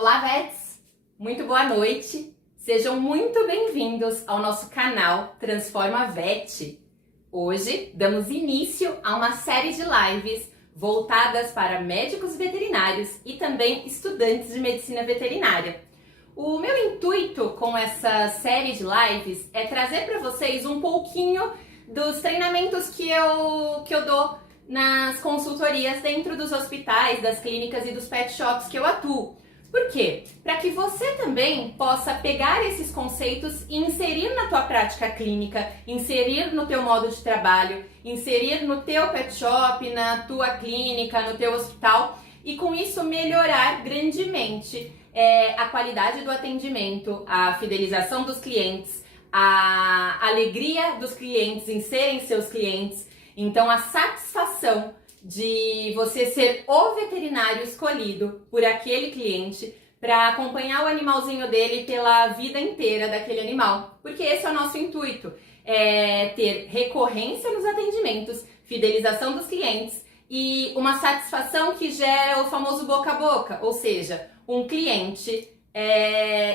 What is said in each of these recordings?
Olá, vets! Muito boa noite! Sejam muito bem-vindos ao nosso canal Transforma Vet. Hoje damos início a uma série de lives voltadas para médicos veterinários e também estudantes de medicina veterinária. O meu intuito com essa série de lives é trazer para vocês um pouquinho dos treinamentos que eu dou nas consultorias dentro dos hospitais, das clínicas e dos pet shops que eu atuo. Por quê? Para que você também possa pegar esses conceitos e inserir na tua prática clínica, inserir no teu modo de trabalho, inserir no teu pet shop, na tua clínica, no teu hospital e com isso melhorar grandemente a qualidade do atendimento, a fidelização dos clientes, a alegria dos clientes em serem seus clientes, então a satisfação de você ser o veterinário escolhido por aquele cliente para acompanhar o animalzinho dele pela vida inteira daquele animal, porque esse é o nosso intuito, é ter recorrência nos atendimentos, fidelização dos clientes e uma satisfação que gera o famoso boca a boca, ou seja, um cliente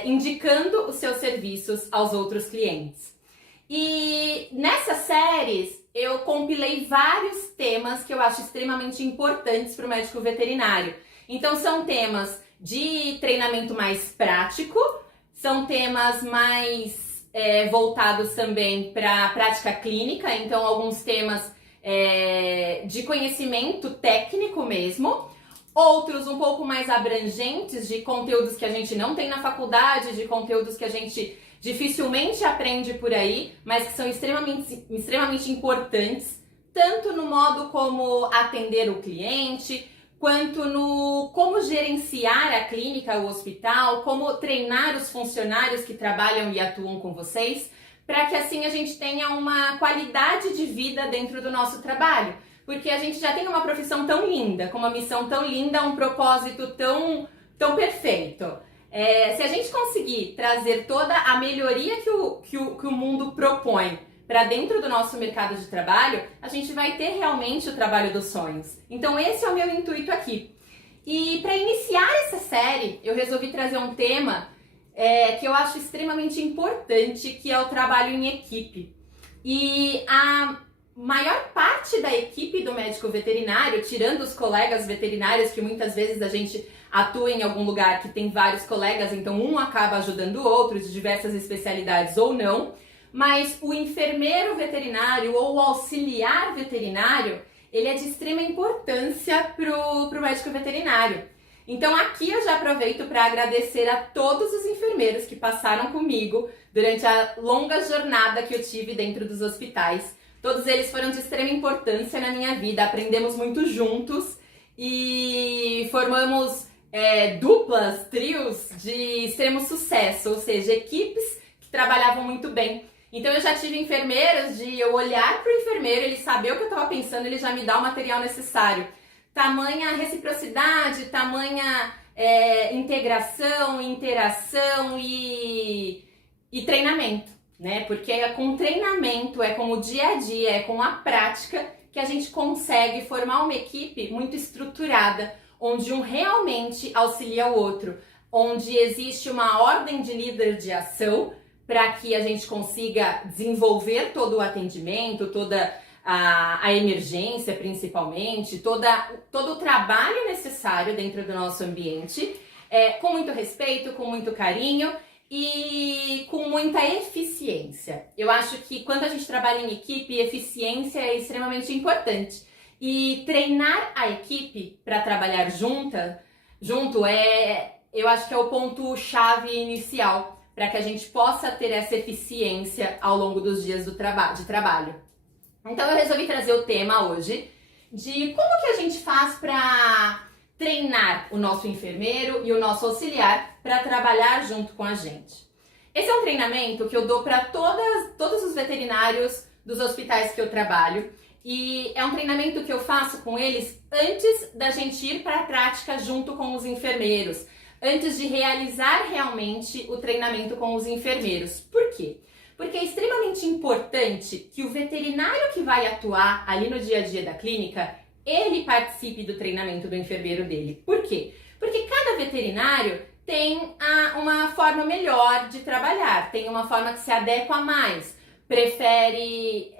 indicando os seus serviços aos outros clientes. E nessas séries eu compilei vários temas que eu acho extremamente importantes para o médico veterinário. Então são temas de treinamento mais prático, são temas mais voltados também para a prática clínica, então alguns temas de conhecimento técnico mesmo, outros um pouco mais abrangentes de conteúdos que a gente não tem na faculdade, de conteúdos que a gente dificilmente aprende por aí, mas que são extremamente importantes, tanto no modo como atender o cliente, quanto no como gerenciar a clínica, o hospital, como treinar os funcionários que trabalham e atuam com vocês, para que assim a gente tenha uma qualidade de vida dentro do nosso trabalho. Porque a gente já tem uma profissão tão linda, com uma missão tão linda, um propósito tão perfeito. Se a gente conseguir trazer toda a melhoria que o mundo propõe para dentro do nosso mercado de trabalho, a gente vai ter realmente o trabalho dos sonhos. Então esse é o meu intuito aqui. E para iniciar essa série, eu resolvi trazer um tema que eu acho extremamente importante, que é o trabalho em equipe. E a maior parte da equipe do médico veterinário, tirando os colegas veterinários, que muitas vezes a gente atua em algum lugar que tem vários colegas, então um acaba ajudando o outro, de diversas especialidades ou não, mas o enfermeiro veterinário ou o auxiliar veterinário, ele é de extrema importância pro médico veterinário. Então aqui eu já aproveito para agradecer a todos os enfermeiros que passaram comigo durante a longa jornada que eu tive dentro dos hospitais. Todos eles foram de extrema importância na minha vida, aprendemos muito juntos e formamos duplas, trios de extremo sucesso, ou seja, equipes que trabalhavam muito bem. Então eu já tive enfermeiros de eu olhar para o enfermeiro, ele saber o que eu estava pensando, ele já me dá o material necessário. Tamanha reciprocidade, tamanha integração, interação e treinamento, né? Porque é com treinamento, é com o dia a dia, é com a prática que a gente consegue formar uma equipe muito estruturada, onde um realmente auxilia o outro, onde existe uma ordem de líder de ação para que a gente consiga desenvolver todo o atendimento, toda a emergência principalmente, todo o trabalho necessário dentro do nosso ambiente, com muito respeito, com muito carinho e com muita eficiência. Eu acho que quando a gente trabalha em equipe, eficiência é extremamente importante. E treinar a equipe para trabalhar junto eu acho que é o ponto-chave inicial para que a gente possa ter essa eficiência ao longo dos dias de trabalho. Então eu resolvi trazer o tema hoje de como que a gente faz para treinar o nosso enfermeiro e o nosso auxiliar para trabalhar junto com a gente. Esse é um treinamento que eu dou para todos os veterinários dos hospitais que eu trabalho e é um treinamento que eu faço com eles antes da gente ir para a prática junto com os enfermeiros, antes de realizar realmente o treinamento com os enfermeiros. Por quê? Porque é extremamente importante que o veterinário que vai atuar ali no dia a dia da clínica, ele participe do treinamento do enfermeiro dele. Por quê? Porque cada veterinário tem uma forma melhor de trabalhar, tem uma forma que se adequa mais, prefere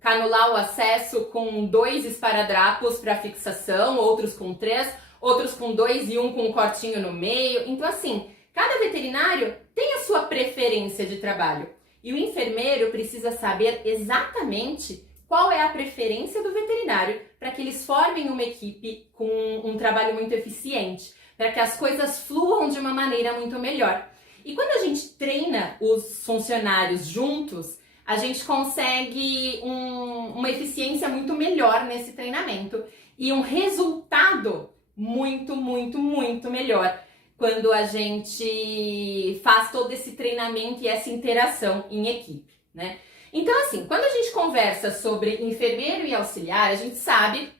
canular o acesso com 2 esparadrapos para fixação, outros com 3, outros com 2 e um com um cortinho no meio. Então assim, cada veterinário tem a sua preferência de trabalho e o enfermeiro precisa saber exatamente qual é a preferência do veterinário para que eles formem uma equipe com um trabalho muito eficiente, para que as coisas fluam de uma maneira muito melhor. E quando a gente treina os funcionários juntos, a gente consegue uma eficiência muito melhor nesse treinamento e um resultado muito, muito, muito melhor quando a gente faz todo esse treinamento e essa interação em equipe, né? Então, assim, quando a gente conversa sobre enfermeiro e auxiliar, a gente sabe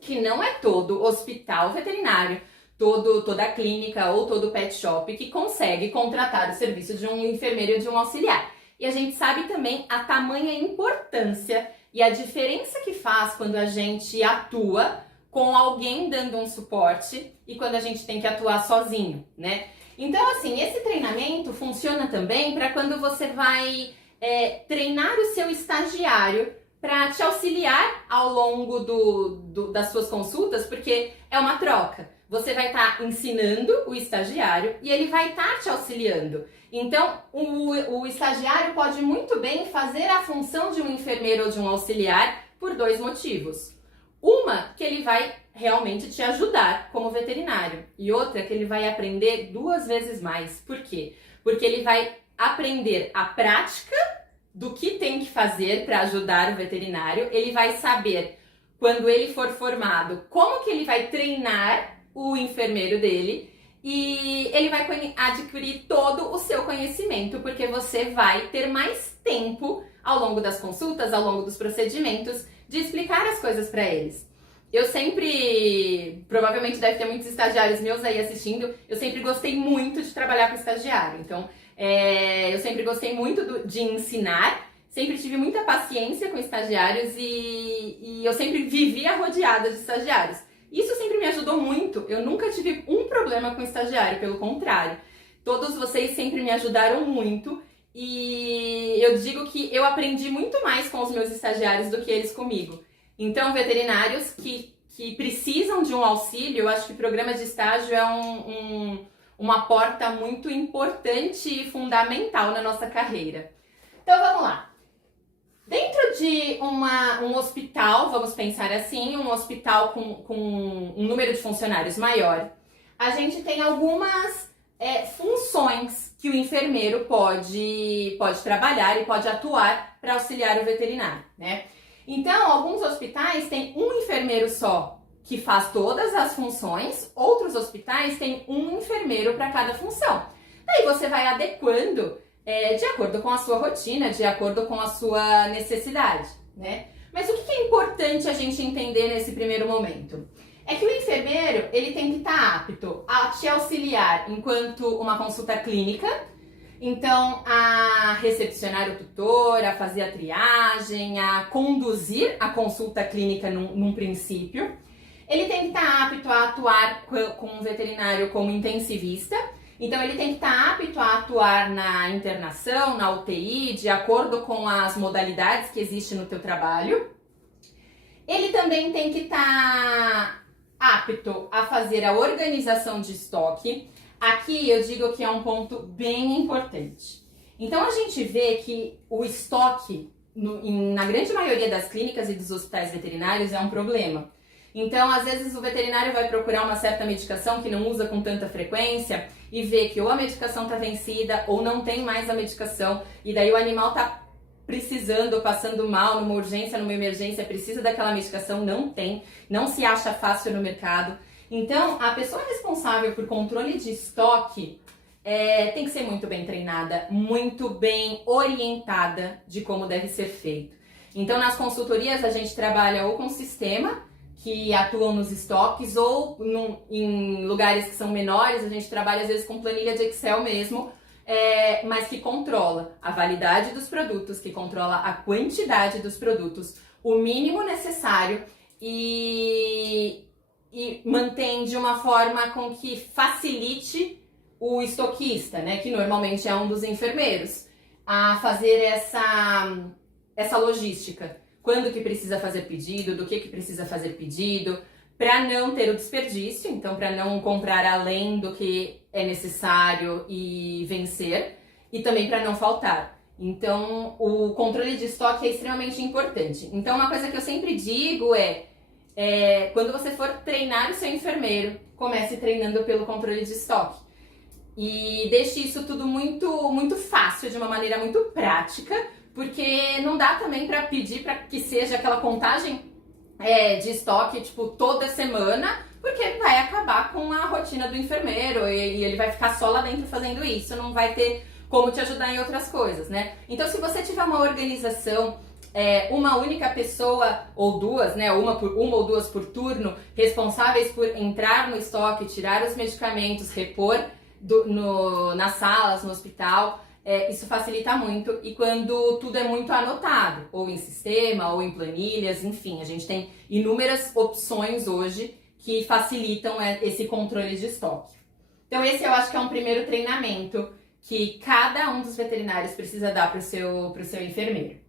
que não é todo hospital veterinário, toda a clínica ou todo pet shop que consegue contratar o serviço de um enfermeiro e de um auxiliar. E a gente sabe também a tamanha importância e a diferença que faz quando a gente atua com alguém dando um suporte e quando a gente tem que atuar sozinho, né? Então, assim, esse treinamento funciona também para quando você vai treinar o seu estagiário para te auxiliar ao longo das suas consultas, porque é uma troca. Você vai estar ensinando o estagiário e ele vai estar te auxiliando. Então, o estagiário pode muito bem fazer a função de um enfermeiro ou de um auxiliar por 2 motivos. Uma, que ele vai realmente te ajudar como veterinário. E outra, que ele vai aprender 2 vezes mais. Por quê? Porque ele vai aprender a prática do que tem que fazer para ajudar o veterinário. Ele vai saber, quando ele for formado, como que ele vai treinar o enfermeiro dele. E ele vai adquirir todo o seu conhecimento, porque você vai ter mais tempo ao longo das consultas, ao longo dos procedimentos, de explicar as coisas para eles. Eu sempre, provavelmente deve ter muitos estagiários meus aí assistindo, eu sempre gostei muito de trabalhar com estagiário. Então, eu sempre gostei muito de ensinar, sempre tive muita paciência com estagiários e eu sempre vivia rodeada de estagiários. Isso sempre me ajudou muito, eu nunca tive um problema com estagiário, pelo contrário. Todos vocês sempre me ajudaram muito e eu digo que eu aprendi muito mais com os meus estagiários do que eles comigo. Então, veterinários que precisam de um auxílio, eu acho que o programa de estágio é uma porta muito importante e fundamental na nossa carreira. Então, vamos lá. Dentro de um hospital, vamos pensar assim, um hospital com um número de funcionários maior, a gente tem algumas funções que o enfermeiro pode trabalhar e pode atuar para auxiliar o veterinário, né? Então, alguns hospitais têm um enfermeiro só que faz todas as funções, outros hospitais têm um enfermeiro para cada função. Daí você vai adequando de acordo com a sua rotina, de acordo com a sua necessidade, né? Mas o que é importante a gente entender nesse primeiro momento? É que o enfermeiro, ele tem que estar apto a te auxiliar enquanto uma consulta clínica, então a recepcionar o tutor, a fazer a triagem, a conduzir a consulta clínica num princípio. Ele tem que estar apto a atuar com um veterinário como intensivista, então ele tem que estar apto a atuar na internação, na UTI, de acordo com as modalidades que existem no teu trabalho. Ele também tem que estar apto a fazer a organização de estoque. Aqui eu digo que é um ponto bem importante. Então a gente vê que o estoque, na grande maioria das clínicas e dos hospitais veterinários, é um problema. Então, às vezes o veterinário vai procurar uma certa medicação que não usa com tanta frequência e vê que ou a medicação está vencida ou não tem mais a medicação e daí o animal está precisando, passando mal numa urgência, numa emergência, precisa daquela medicação, não tem, não se acha fácil no mercado. Então, a pessoa responsável por controle de estoque tem que ser muito bem treinada, muito bem orientada de como deve ser feito. Então, nas consultorias a gente trabalha ou com sistema, que atuam nos estoques, ou em lugares que são menores, a gente trabalha às vezes com planilha de Excel mesmo, mas que controla a validade dos produtos, que controla a quantidade dos produtos, o mínimo necessário e mantém de uma forma com que facilite o estoquista, né, que normalmente é um dos enfermeiros, a fazer essa logística. Quando que precisa fazer pedido, do que precisa fazer pedido, para não ter o desperdício, então para não comprar além do que é necessário e vencer, e também para não faltar. Então, o controle de estoque é extremamente importante. Então, uma coisa que eu sempre digo quando você for treinar o seu enfermeiro, comece treinando pelo controle de estoque. E deixe isso tudo muito, muito fácil, de uma maneira muito prática, porque não dá também para pedir para que seja aquela contagem de estoque, tipo, toda semana, porque vai acabar com a rotina do enfermeiro e ele vai ficar só lá dentro fazendo isso, não vai ter como te ajudar em outras coisas, né? Então, se você tiver uma organização, uma única pessoa ou duas, né, uma ou duas por turno, responsáveis por entrar no estoque, tirar os medicamentos, repor nas salas, no hospital, isso facilita muito. E quando tudo é muito anotado, ou em sistema, ou em planilhas, enfim, a gente tem inúmeras opções hoje que facilitam esse controle de estoque. Então esse eu acho que é um primeiro treinamento que cada um dos veterinários precisa dar para o seu enfermeiro.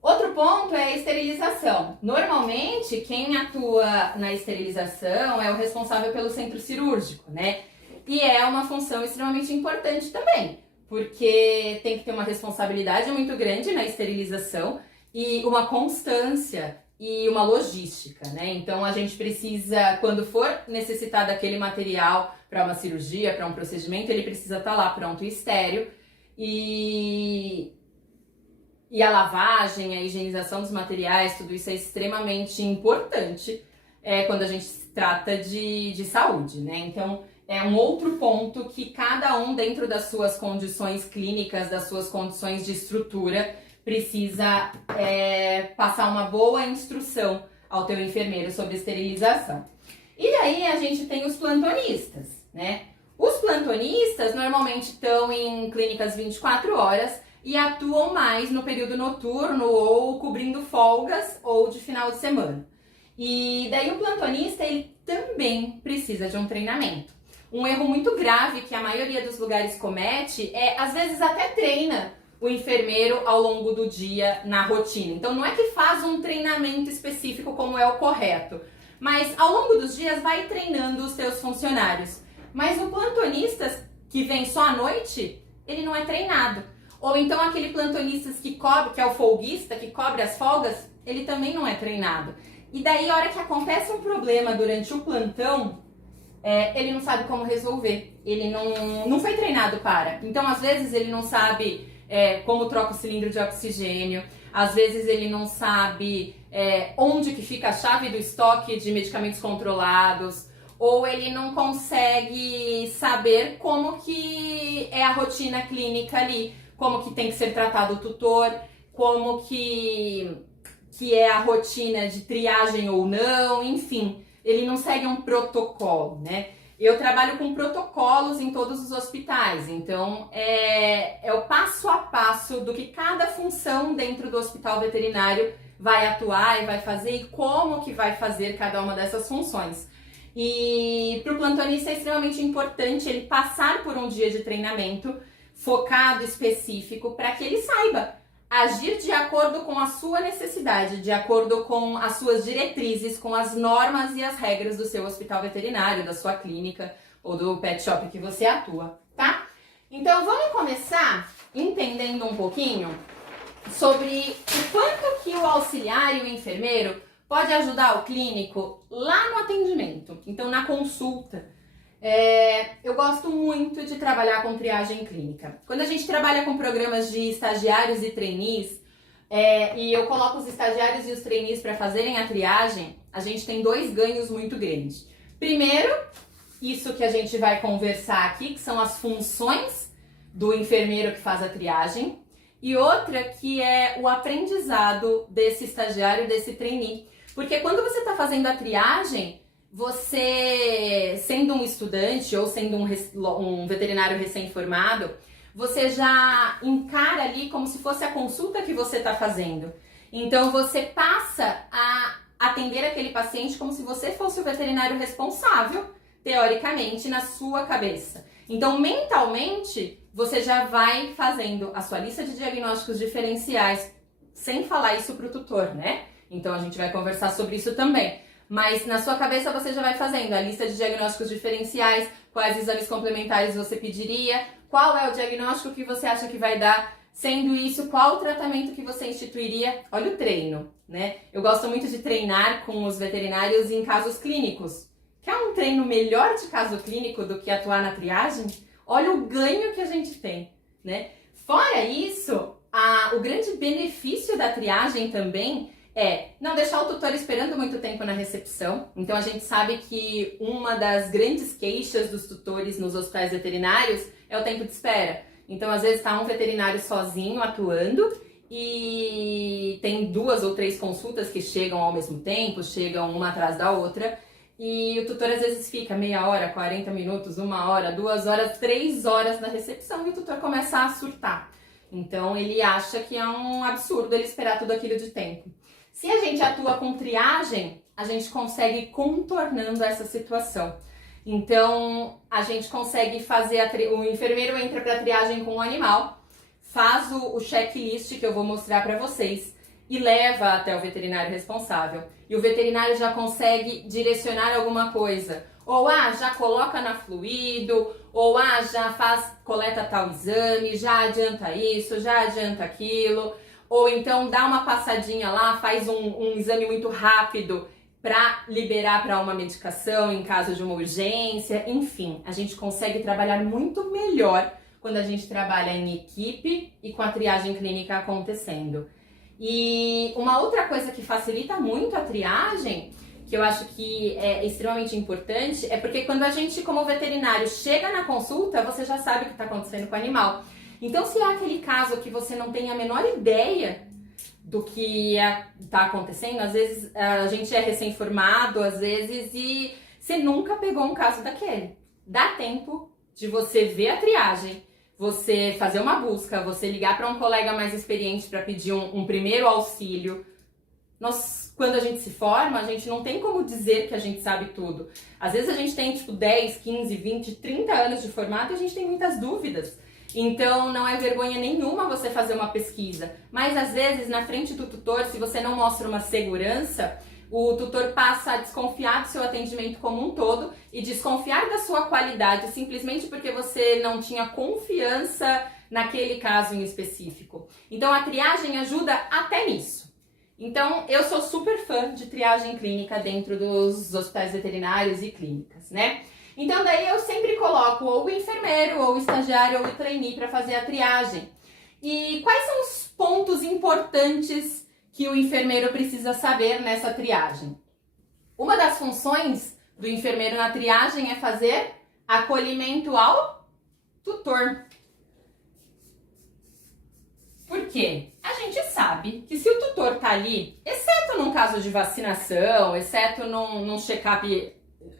Outro ponto é a esterilização. Normalmente, quem atua na esterilização é o responsável pelo centro cirúrgico, né? E é uma função extremamente importante também, porque tem que ter uma responsabilidade muito grande na esterilização e uma constância e uma logística, né? Então a gente precisa, quando for necessitar daquele material para uma cirurgia, para um procedimento, ele precisa estar lá pronto e estéril. E a lavagem, a higienização dos materiais, tudo isso é extremamente importante quando a gente trata de saúde, né? Então é um outro ponto que cada um, dentro das suas condições clínicas, das suas condições de estrutura, precisa passar uma boa instrução ao teu enfermeiro sobre esterilização. E aí a gente tem os plantonistas, né? Os plantonistas normalmente estão em clínicas 24 horas e atuam mais no período noturno ou cobrindo folgas ou de final de semana. E daí o plantonista, ele também precisa de um treinamento. Um erro muito grave que a maioria dos lugares comete às vezes até treina o enfermeiro ao longo do dia na rotina. Então não é que faz um treinamento específico como é o correto, mas ao longo dos dias vai treinando os seus funcionários. Mas o plantonista que vem só à noite, ele não é treinado. Ou então aquele plantonista que é o folguista, que cobre as folgas, ele também não é treinado. E daí, a hora que acontece um problema durante o plantão, ele não sabe como resolver. Ele não foi treinado para. Então, às vezes, ele não sabe como troca o cilindro de oxigênio. Às vezes, ele não sabe onde que fica a chave do estoque de medicamentos controlados. Ou ele não consegue saber como que é a rotina clínica ali. Como que tem que ser tratado o tutor. Como que é a rotina de triagem ou não, enfim. Ele não segue um protocolo, né? Eu trabalho com protocolos em todos os hospitais, então é o passo a passo do que cada função dentro do hospital veterinário vai atuar e vai fazer e como que vai fazer cada uma dessas funções. E para o plantonista é extremamente importante ele passar por um dia de treinamento focado, específico, para que ele saiba agir de acordo com a sua necessidade, de acordo com as suas diretrizes, com as normas e as regras do seu hospital veterinário, da sua clínica ou do pet shop que você atua, tá? Então vamos começar entendendo um pouquinho sobre o quanto que o auxiliar e o enfermeiro pode ajudar o clínico lá no atendimento, então na consulta. Eu gosto muito de trabalhar com triagem clínica. Quando a gente trabalha com programas de estagiários e trainees, e eu coloco os estagiários e os trainees para fazerem a triagem, a gente tem dois ganhos muito grandes. Primeiro, isso que a gente vai conversar aqui, que são as funções do enfermeiro que faz a triagem, e outra que é o aprendizado desse estagiário, desse trainee. Porque quando você está fazendo a triagem, você, sendo um estudante ou sendo um veterinário recém-formado, você já encara ali como se fosse a consulta que você está fazendo. Então, você passa a atender aquele paciente como se você fosse o veterinário responsável, teoricamente, na sua cabeça. Então, mentalmente, você já vai fazendo a sua lista de diagnósticos diferenciais, sem falar isso para o tutor, né? Então, a gente vai conversar sobre isso também. Mas na sua cabeça você já vai fazendo a lista de diagnósticos diferenciais, quais exames complementares você pediria, qual é o diagnóstico que você acha que vai dar, sendo isso, qual o tratamento que você instituiria. Olha o treino, né? Eu gosto muito de treinar com os veterinários em casos clínicos. Quer um treino melhor de caso clínico do que atuar na triagem? Olha o ganho que a gente tem, né? Fora isso, o grande benefício da triagem também é não deixar o tutor esperando muito tempo na recepção. Então a gente sabe que uma das grandes queixas dos tutores nos hospitais veterinários é o tempo de espera. Então às vezes está um veterinário sozinho atuando e tem 2 ou 3 consultas que chegam ao mesmo tempo, chegam uma atrás da outra. E o tutor às vezes fica meia hora, 40 minutos, 1 hora, 2 horas, 3 horas na recepção e o tutor começa a surtar. Então ele acha que é um absurdo ele esperar tudo aquilo de tempo. Se a gente atua com triagem, a gente consegue ir contornando essa situação. Então, a gente consegue fazer, o enfermeiro entra para a triagem com o animal, faz o checklist que eu vou mostrar para vocês e leva até o veterinário responsável. E o veterinário já consegue direcionar alguma coisa. Ou, já coloca na fluido, ou, já coleta tal exame, já adianta isso, já adianta aquilo. Ou então dá uma passadinha lá, faz um exame muito rápido para liberar para uma medicação em caso de uma urgência. Enfim, a gente consegue trabalhar muito melhor quando a gente trabalha em equipe e com a triagem clínica acontecendo. E uma outra coisa que facilita muito a triagem, que eu acho que é extremamente importante, é porque quando a gente, como veterinário, chega na consulta, você já sabe o que está acontecendo com o animal. Então, se é aquele caso que você não tem a menor ideia do que está acontecendo, às vezes a gente é recém-formado, às vezes, e você nunca pegou um caso daquele. Dá tempo de você ver a triagem, você fazer uma busca, você ligar para um colega mais experiente para pedir um primeiro auxílio. Quando a gente se forma, a gente não tem como dizer que a gente sabe tudo. Às vezes a gente tem 10, 15, 20, 30 anos de formato e a gente tem muitas dúvidas. Então, não é vergonha nenhuma você fazer uma pesquisa. Mas, às vezes, na frente do tutor, se você não mostra uma segurança, o tutor passa a desconfiar do seu atendimento como um todo e desconfiar da sua qualidade simplesmente porque você não tinha confiança naquele caso em específico. Então, a triagem ajuda até nisso. Então, eu sou super fã de triagem clínica dentro dos hospitais veterinários e clínicas, né? Então, daí eu sempre coloco ou o enfermeiro, ou o estagiário, ou o trainee para fazer a triagem. E quais são os pontos importantes que o enfermeiro precisa saber nessa triagem? Uma das funções do enfermeiro na triagem é fazer acolhimento ao tutor. Por quê? A gente sabe que se o tutor tá ali, exceto num caso de vacinação, exceto num check-up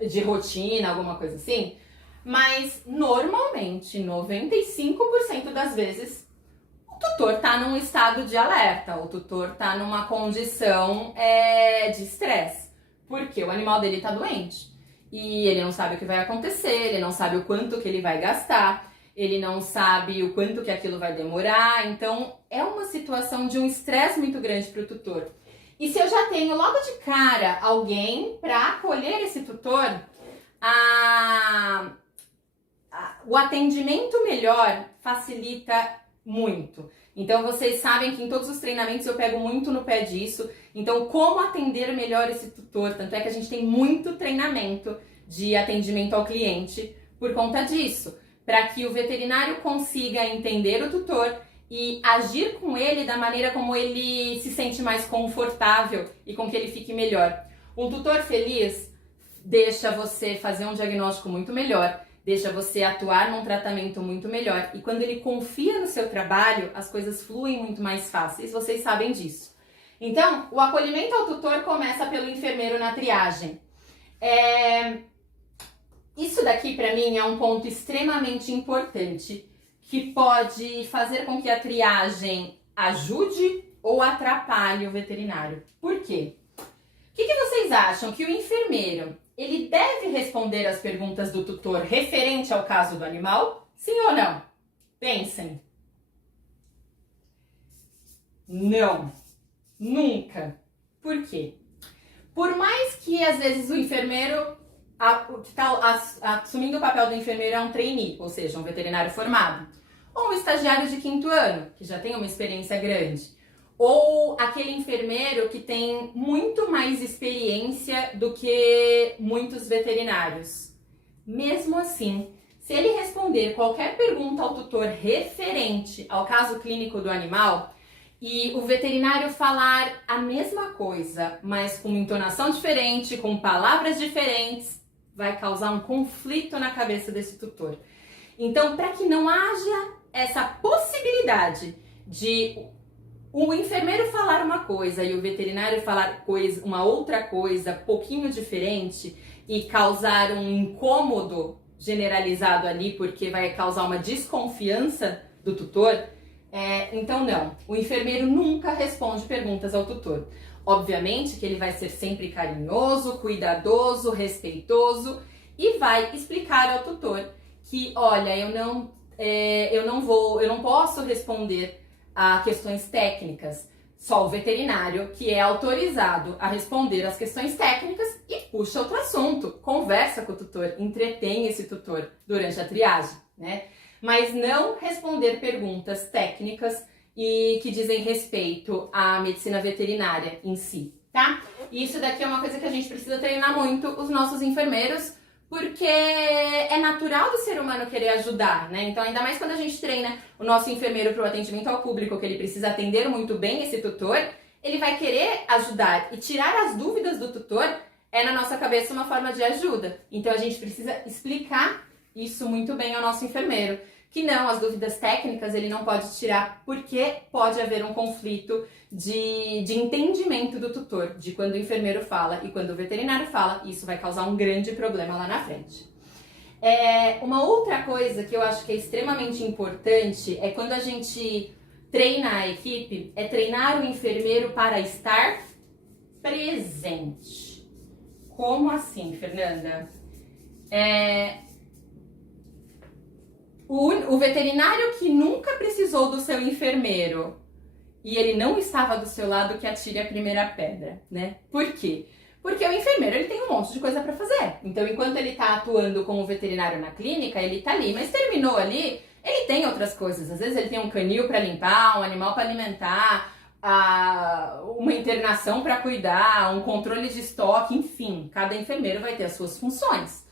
de rotina, alguma coisa assim, mas normalmente 95% das vezes o tutor tá num estado de alerta, o tutor tá numa condição de estresse, porque o animal dele tá doente e ele não sabe o que vai acontecer, ele não sabe o quanto que ele vai gastar, ele não sabe o quanto que aquilo vai demorar, então é uma situação de um estresse muito grande para o tutor. E se eu já tenho logo de cara alguém para acolher esse tutor, o atendimento melhor facilita muito. Então vocês sabem que em todos os treinamentos eu pego muito no pé disso. Então como atender melhor esse tutor? Tanto é que a gente tem muito treinamento de atendimento ao cliente por conta disso. Para que o veterinário consiga entender o tutor e agir com ele da maneira como ele se sente mais confortável e com que ele fique melhor. Um tutor feliz deixa você fazer um diagnóstico muito melhor, deixa você atuar num tratamento muito melhor e quando ele confia no seu trabalho, as coisas fluem muito mais fáceis, vocês sabem disso. Então, o acolhimento ao tutor começa pelo enfermeiro na triagem. Isso daqui para mim é um ponto extremamente importante que pode fazer com que a triagem ajude ou atrapalhe o veterinário. Por quê? O que vocês acham? Que o enfermeiro, ele deve responder as perguntas do tutor referente ao caso do animal? Sim ou não? Pensem. Não. Nunca. Por quê? Por mais que às vezes o enfermeiro, que está assumindo o papel do enfermeiro é um trainee, ou seja, um veterinário formado, ou um estagiário de 5º ano, que já tem uma experiência grande, ou aquele enfermeiro que tem muito mais experiência do que muitos veterinários. Mesmo assim, se ele responder qualquer pergunta ao tutor referente ao caso clínico do animal e o veterinário falar a mesma coisa, mas com entonação diferente, com palavras diferentes, vai causar um conflito na cabeça desse tutor. Então, para que não haja essa possibilidade de o enfermeiro falar uma coisa e o veterinário falar uma outra coisa, pouquinho diferente, e causar um incômodo generalizado ali, porque vai causar uma desconfiança do tutor, então não. O enfermeiro nunca responde perguntas ao tutor. Obviamente que ele vai ser sempre carinhoso, cuidadoso, respeitoso e vai explicar ao tutor que, olha, eu não posso responder a questões técnicas. Só o veterinário que é autorizado a responder as questões técnicas e puxa outro assunto, conversa com o tutor, entretém esse tutor durante a triagem, né? Mas não responder perguntas técnicas e que dizem respeito à medicina veterinária em si, tá? E isso daqui é uma coisa que a gente precisa treinar muito os nossos enfermeiros, porque é natural do ser humano querer ajudar, né? Então, ainda mais quando a gente treina o nosso enfermeiro para o atendimento ao público, que ele precisa atender muito bem esse tutor, ele vai querer ajudar. E tirar as dúvidas do tutor é, na nossa cabeça, uma forma de ajuda. Então, a gente precisa explicar isso muito bem ao nosso enfermeiro. Que não, as dúvidas técnicas ele não pode tirar, porque pode haver um conflito de entendimento do tutor, de quando o enfermeiro fala e quando o veterinário fala, e isso vai causar um grande problema lá na frente. Uma outra coisa que eu acho que é extremamente importante é quando a gente treina a equipe, é treinar o enfermeiro para estar presente. Como assim, Fernanda? O veterinário que nunca precisou do seu enfermeiro e ele não estava do seu lado, que atire a primeira pedra, né? Por quê? Porque o enfermeiro ele tem um monte de coisa para fazer. Então, enquanto ele está atuando como veterinário na clínica, ele está ali. Mas terminou ali, ele tem outras coisas. Às vezes ele tem um canil para limpar, um animal para alimentar, uma internação para cuidar, um controle de estoque, enfim. Cada enfermeiro vai ter as suas funções.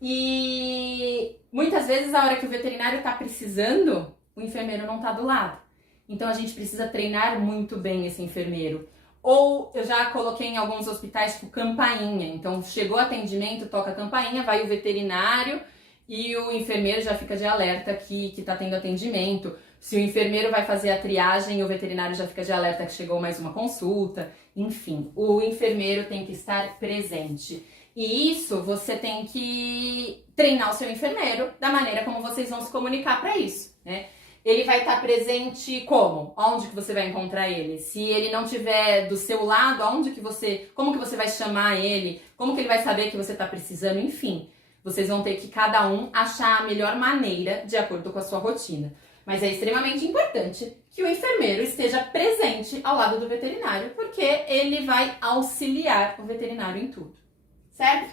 E muitas vezes, a hora que o veterinário está precisando, o enfermeiro não está do lado. Então, a gente precisa treinar muito bem esse enfermeiro. Ou eu já coloquei em alguns hospitais, tipo, campainha. Então, chegou o atendimento, toca a campainha, vai o veterinário e o enfermeiro já fica de alerta que está tendo atendimento. Se o enfermeiro vai fazer a triagem, o veterinário já fica de alerta que chegou mais uma consulta. Enfim, o enfermeiro tem que estar presente. E isso você tem que treinar o seu enfermeiro da maneira como vocês vão se comunicar para isso, né? Ele vai estar presente como? Onde que você vai encontrar ele? Se ele não estiver do seu lado, como que você vai chamar ele? Como que ele vai saber que você está precisando? Enfim, vocês vão ter que cada um achar a melhor maneira de acordo com a sua rotina. Mas é extremamente importante que o enfermeiro esteja presente ao lado do veterinário, porque ele vai auxiliar o veterinário em tudo, certo?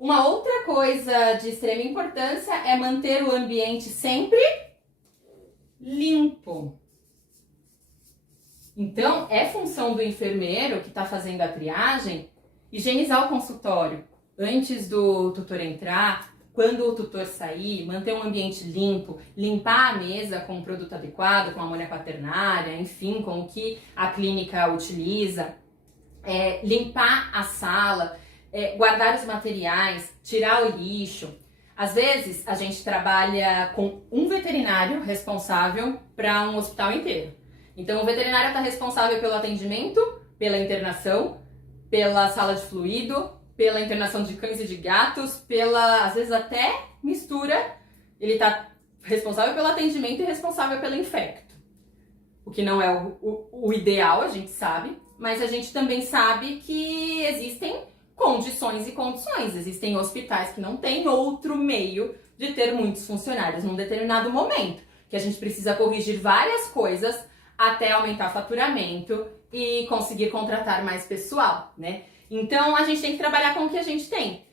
Uma outra coisa de extrema importância é manter o ambiente sempre limpo. Então, é função do enfermeiro que está fazendo a triagem higienizar o consultório antes do tutor entrar, quando o tutor sair, manter um ambiente limpo, limpar a mesa com um produto adequado, com amônia quaternária, enfim, com o que a clínica utiliza, limpar a sala, guardar os materiais, tirar o lixo. Às vezes, a gente trabalha com um veterinário responsável para um hospital inteiro. Então, o veterinário está responsável pelo atendimento, pela internação, pela sala de fluido, pela internação de cães e de gatos, às vezes até mistura. Ele está responsável pelo atendimento e responsável pelo infecto. O que não é o ideal, a gente sabe, mas a gente também sabe que existem condições e condições. Existem hospitais que não têm outro meio de ter muitos funcionários num determinado momento, que a gente precisa corrigir várias coisas até aumentar o faturamento e conseguir contratar mais pessoal, né? Então, a gente tem que trabalhar com o que a gente tem.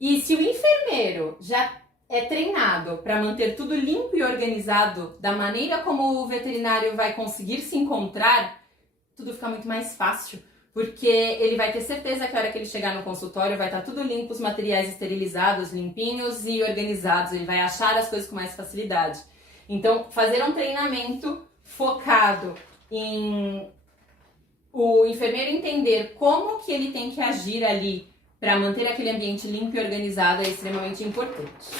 E se o enfermeiro já é treinado para manter tudo limpo e organizado da maneira como o veterinário vai conseguir se encontrar, tudo fica muito mais fácil, porque ele vai ter certeza que a hora que ele chegar no consultório vai estar tudo limpo, os materiais esterilizados, limpinhos e organizados, ele vai achar as coisas com mais facilidade. Então, fazer um treinamento focado em o enfermeiro entender como que ele tem que agir ali para manter aquele ambiente limpo e organizado é extremamente importante.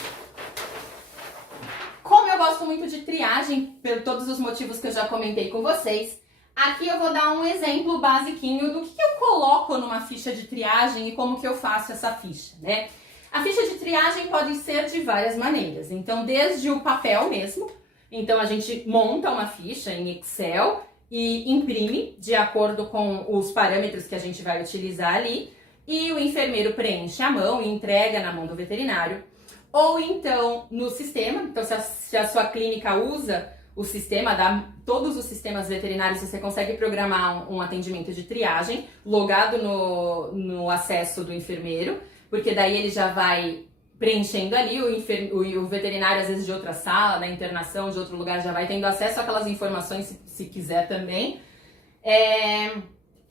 Como eu gosto muito de triagem, por todos os motivos que eu já comentei com vocês, aqui eu vou dar um exemplo basiquinho do que eu coloco numa ficha de triagem e como que eu faço essa ficha, né? A ficha de triagem pode ser de várias maneiras, então desde o papel mesmo, então a gente monta uma ficha em Excel e imprime de acordo com os parâmetros que a gente vai utilizar ali, e o enfermeiro preenche à mão e entrega na mão do veterinário. Ou então no sistema, então se a sua clínica usa o sistema, todos os sistemas veterinários, você consegue programar um atendimento de triagem logado no acesso do enfermeiro, porque daí ele já vai preenchendo ali, o veterinário às vezes de outra sala, da internação, de outro lugar, já vai tendo acesso àquelas informações se quiser também.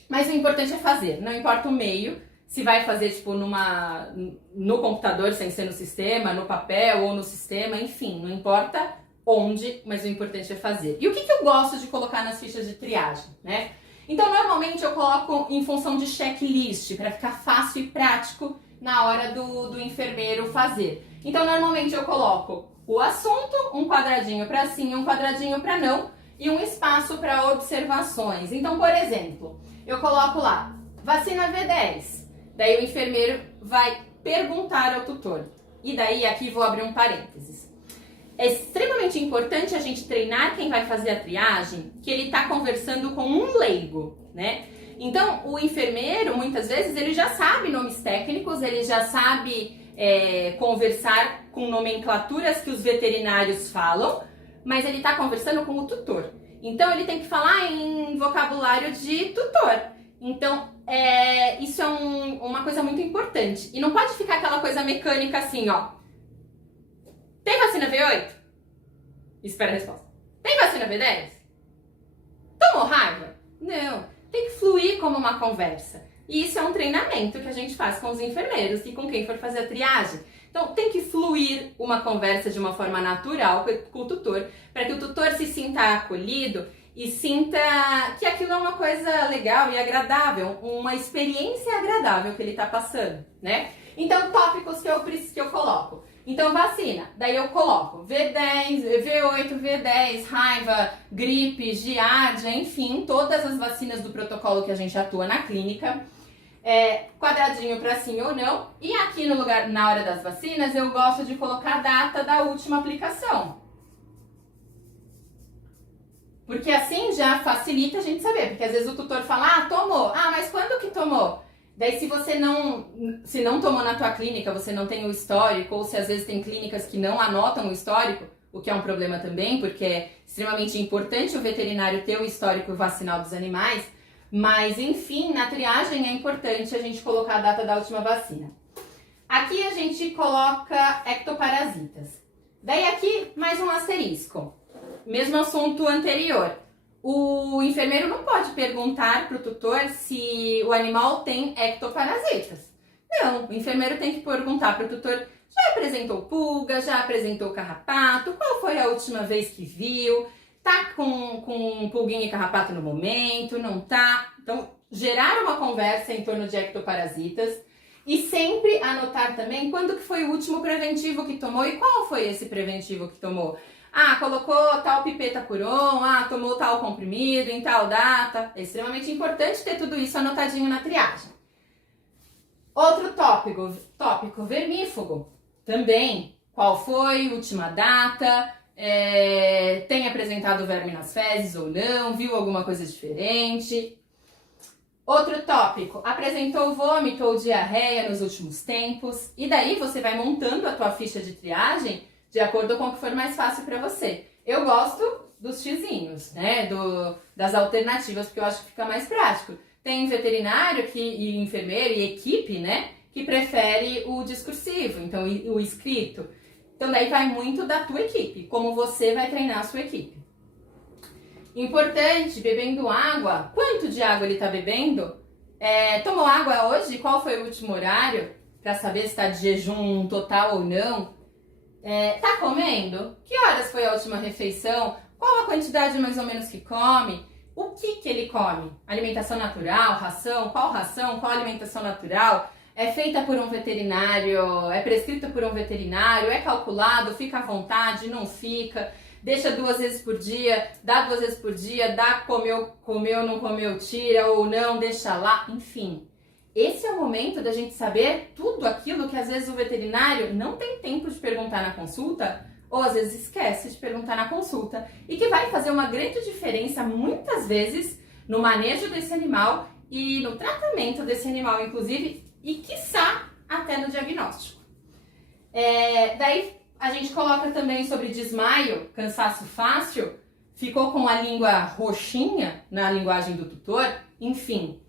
Mas o importante é fazer, não importa o meio, se vai fazer tipo no computador sem ser no sistema, no papel ou no sistema, enfim, não importa onde, mas o importante é fazer. E o que eu gosto de colocar nas fichas de triagem, né? Então, normalmente eu coloco em função de checklist, para ficar fácil e prático na hora do enfermeiro fazer. Então, normalmente eu coloco o assunto, um quadradinho para sim, um quadradinho para não, e um espaço para observações. Então, por exemplo, eu coloco lá, vacina V10. Daí o enfermeiro vai perguntar ao tutor. E daí aqui vou abrir um parênteses. É extremamente importante a gente treinar quem vai fazer a triagem, que ele está conversando com um leigo, né? Então, o enfermeiro, muitas vezes, ele já sabe nomes técnicos, ele já sabe conversar com nomenclaturas que os veterinários falam, mas ele está conversando com o tutor. Então, ele tem que falar em vocabulário de tutor. Então, isso é uma coisa muito importante. E não pode ficar aquela coisa mecânica assim, ó. Tem vacina V8? Espera a resposta. Tem vacina V10? Tomou raiva? Não. Tem que fluir como uma conversa. E isso é um treinamento que a gente faz com os enfermeiros e com quem for fazer a triagem. Então, tem que fluir uma conversa de uma forma natural com o tutor, para que o tutor se sinta acolhido e sinta que aquilo é uma coisa legal e agradável, uma experiência agradável que ele está passando, né? Então, tópicos que eu coloco. Então, vacina. Daí eu coloco V10, V8, V10, raiva, gripe, giardia, enfim, todas as vacinas do protocolo que a gente atua na clínica. Quadradinho para sim ou não. E aqui no lugar, na hora das vacinas, eu gosto de colocar a data da última aplicação. Porque assim já facilita a gente saber. Porque às vezes o tutor fala, tomou. Mas quando que tomou? Daí se você não tomou na tua clínica, você não tem o histórico, ou se às vezes tem clínicas que não anotam o histórico, o que é um problema também, porque é extremamente importante o veterinário ter o histórico vacinal dos animais, mas enfim, na triagem é importante a gente colocar a data da última vacina. Aqui a gente coloca ectoparasitas. Daí aqui mais um asterisco, mesmo assunto anterior. O enfermeiro não pode perguntar para o tutor se o animal tem ectoparasitas. Não, o enfermeiro tem que perguntar para o tutor, já apresentou pulga, já apresentou carrapato, qual foi a última vez que viu, tá com pulguinha e carrapato no momento, não tá? Então, gerar uma conversa em torno de ectoparasitas e sempre anotar também quando que foi o último preventivo que tomou e qual foi esse preventivo que tomou. Colocou tal pipeta Curon, tomou tal comprimido em tal data. É extremamente importante ter tudo isso anotadinho na triagem. Outro tópico vermífugo. Também, qual foi a última data, tem apresentado verme nas fezes ou não, viu alguma coisa diferente. Outro tópico, apresentou vômito ou diarreia nos últimos tempos, e daí você vai montando a tua ficha de triagem de acordo com o que for mais fácil para você. Eu gosto dos xizinhos, né, das alternativas, porque eu acho que fica mais prático. Tem veterinário e enfermeiro e equipe, né, que prefere o discursivo, então o escrito. Então daí vai muito da tua equipe, como você vai treinar a sua equipe. Importante, bebendo água. Quanto de água ele está bebendo? Tomou água hoje? Qual foi o último horário? Para saber se está de jejum total ou não. Tá comendo? Que horas foi a última refeição? Qual a quantidade mais ou menos que come? O que ele come? Alimentação natural, ração? Qual ração? Qual alimentação natural? É feita por um veterinário? É prescrita por um veterinário? É calculado? Fica à vontade? Não fica? Deixa 2 vezes por dia, dá 2 vezes por dia, dá, comeu, não comeu, tira ou não, deixa lá, enfim. Esse é o momento da gente saber tudo aquilo que às vezes o veterinário não tem tempo de perguntar na consulta, ou às vezes esquece de perguntar na consulta, e que vai fazer uma grande diferença muitas vezes no manejo desse animal e no tratamento desse animal, inclusive, e quiçá até no diagnóstico. Daí a gente coloca também sobre desmaio, cansaço fácil, ficou com a língua roxinha na linguagem do tutor, enfim.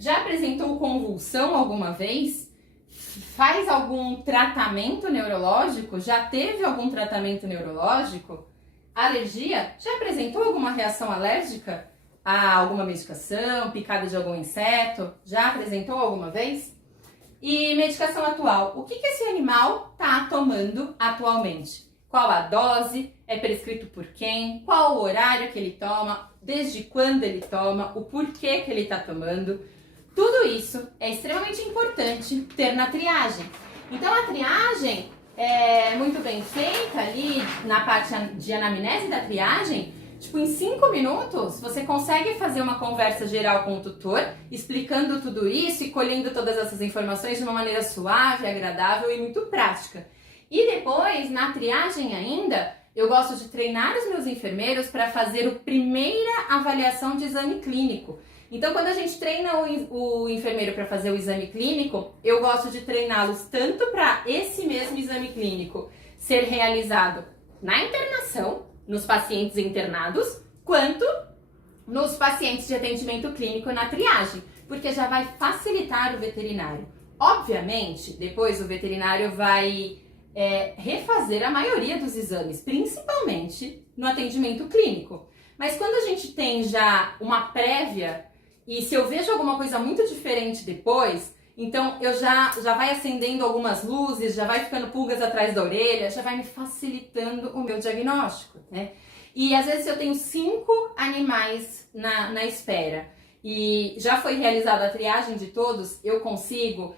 Já apresentou convulsão alguma vez? Faz algum tratamento neurológico? Já teve algum tratamento neurológico? Alergia? Já apresentou alguma reação alérgica a alguma medicação, picada de algum inseto? Já apresentou alguma vez? E medicação atual, o que esse animal está tomando atualmente? Qual a dose? É prescrito por quem? Qual o horário que ele toma? Desde quando ele toma? O porquê que ele está tomando? Tudo isso é extremamente importante ter na triagem. Então a triagem é muito bem feita ali na parte de anamnese da triagem. Tipo, em 5 minutos, você consegue fazer uma conversa geral com o tutor, explicando tudo isso e colhendo todas essas informações de uma maneira suave, agradável e muito prática. E depois, na triagem ainda, eu gosto de treinar os meus enfermeiros para fazer a primeira avaliação de exame clínico. Então, quando a gente treina o enfermeiro para fazer o exame clínico, eu gosto de treiná-los tanto para esse mesmo exame clínico ser realizado na internação, nos pacientes internados, quanto nos pacientes de atendimento clínico na triagem, porque já vai facilitar o veterinário. Obviamente, depois o veterinário vai refazer a maioria dos exames, principalmente no atendimento clínico. Mas quando a gente tem já uma prévia, e se eu vejo alguma coisa muito diferente depois, então eu já vai acendendo algumas luzes, já vai ficando pulgas atrás da orelha, já vai me facilitando o meu diagnóstico, né? E às vezes eu tenho 5 animais na espera e já foi realizada a triagem de todos, eu consigo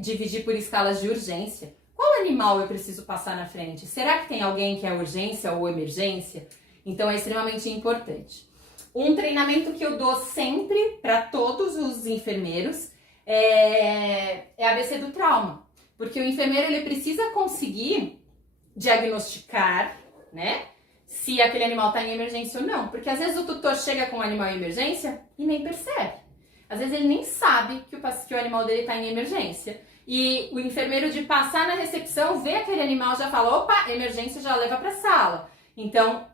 dividir por escalas de urgência. Qual animal eu preciso passar na frente? Será que tem alguém que é urgência ou emergência? Então é extremamente importante. Um treinamento que eu dou sempre para todos os enfermeiros é ABC do trauma, porque o enfermeiro ele precisa conseguir diagnosticar, né, se aquele animal está em emergência ou não, porque às vezes o tutor chega com o animal em emergência e nem percebe, às vezes ele nem sabe que o animal dele está em emergência, e o enfermeiro de passar na recepção, vê aquele animal, já fala, opa, emergência, já leva para a sala. Então,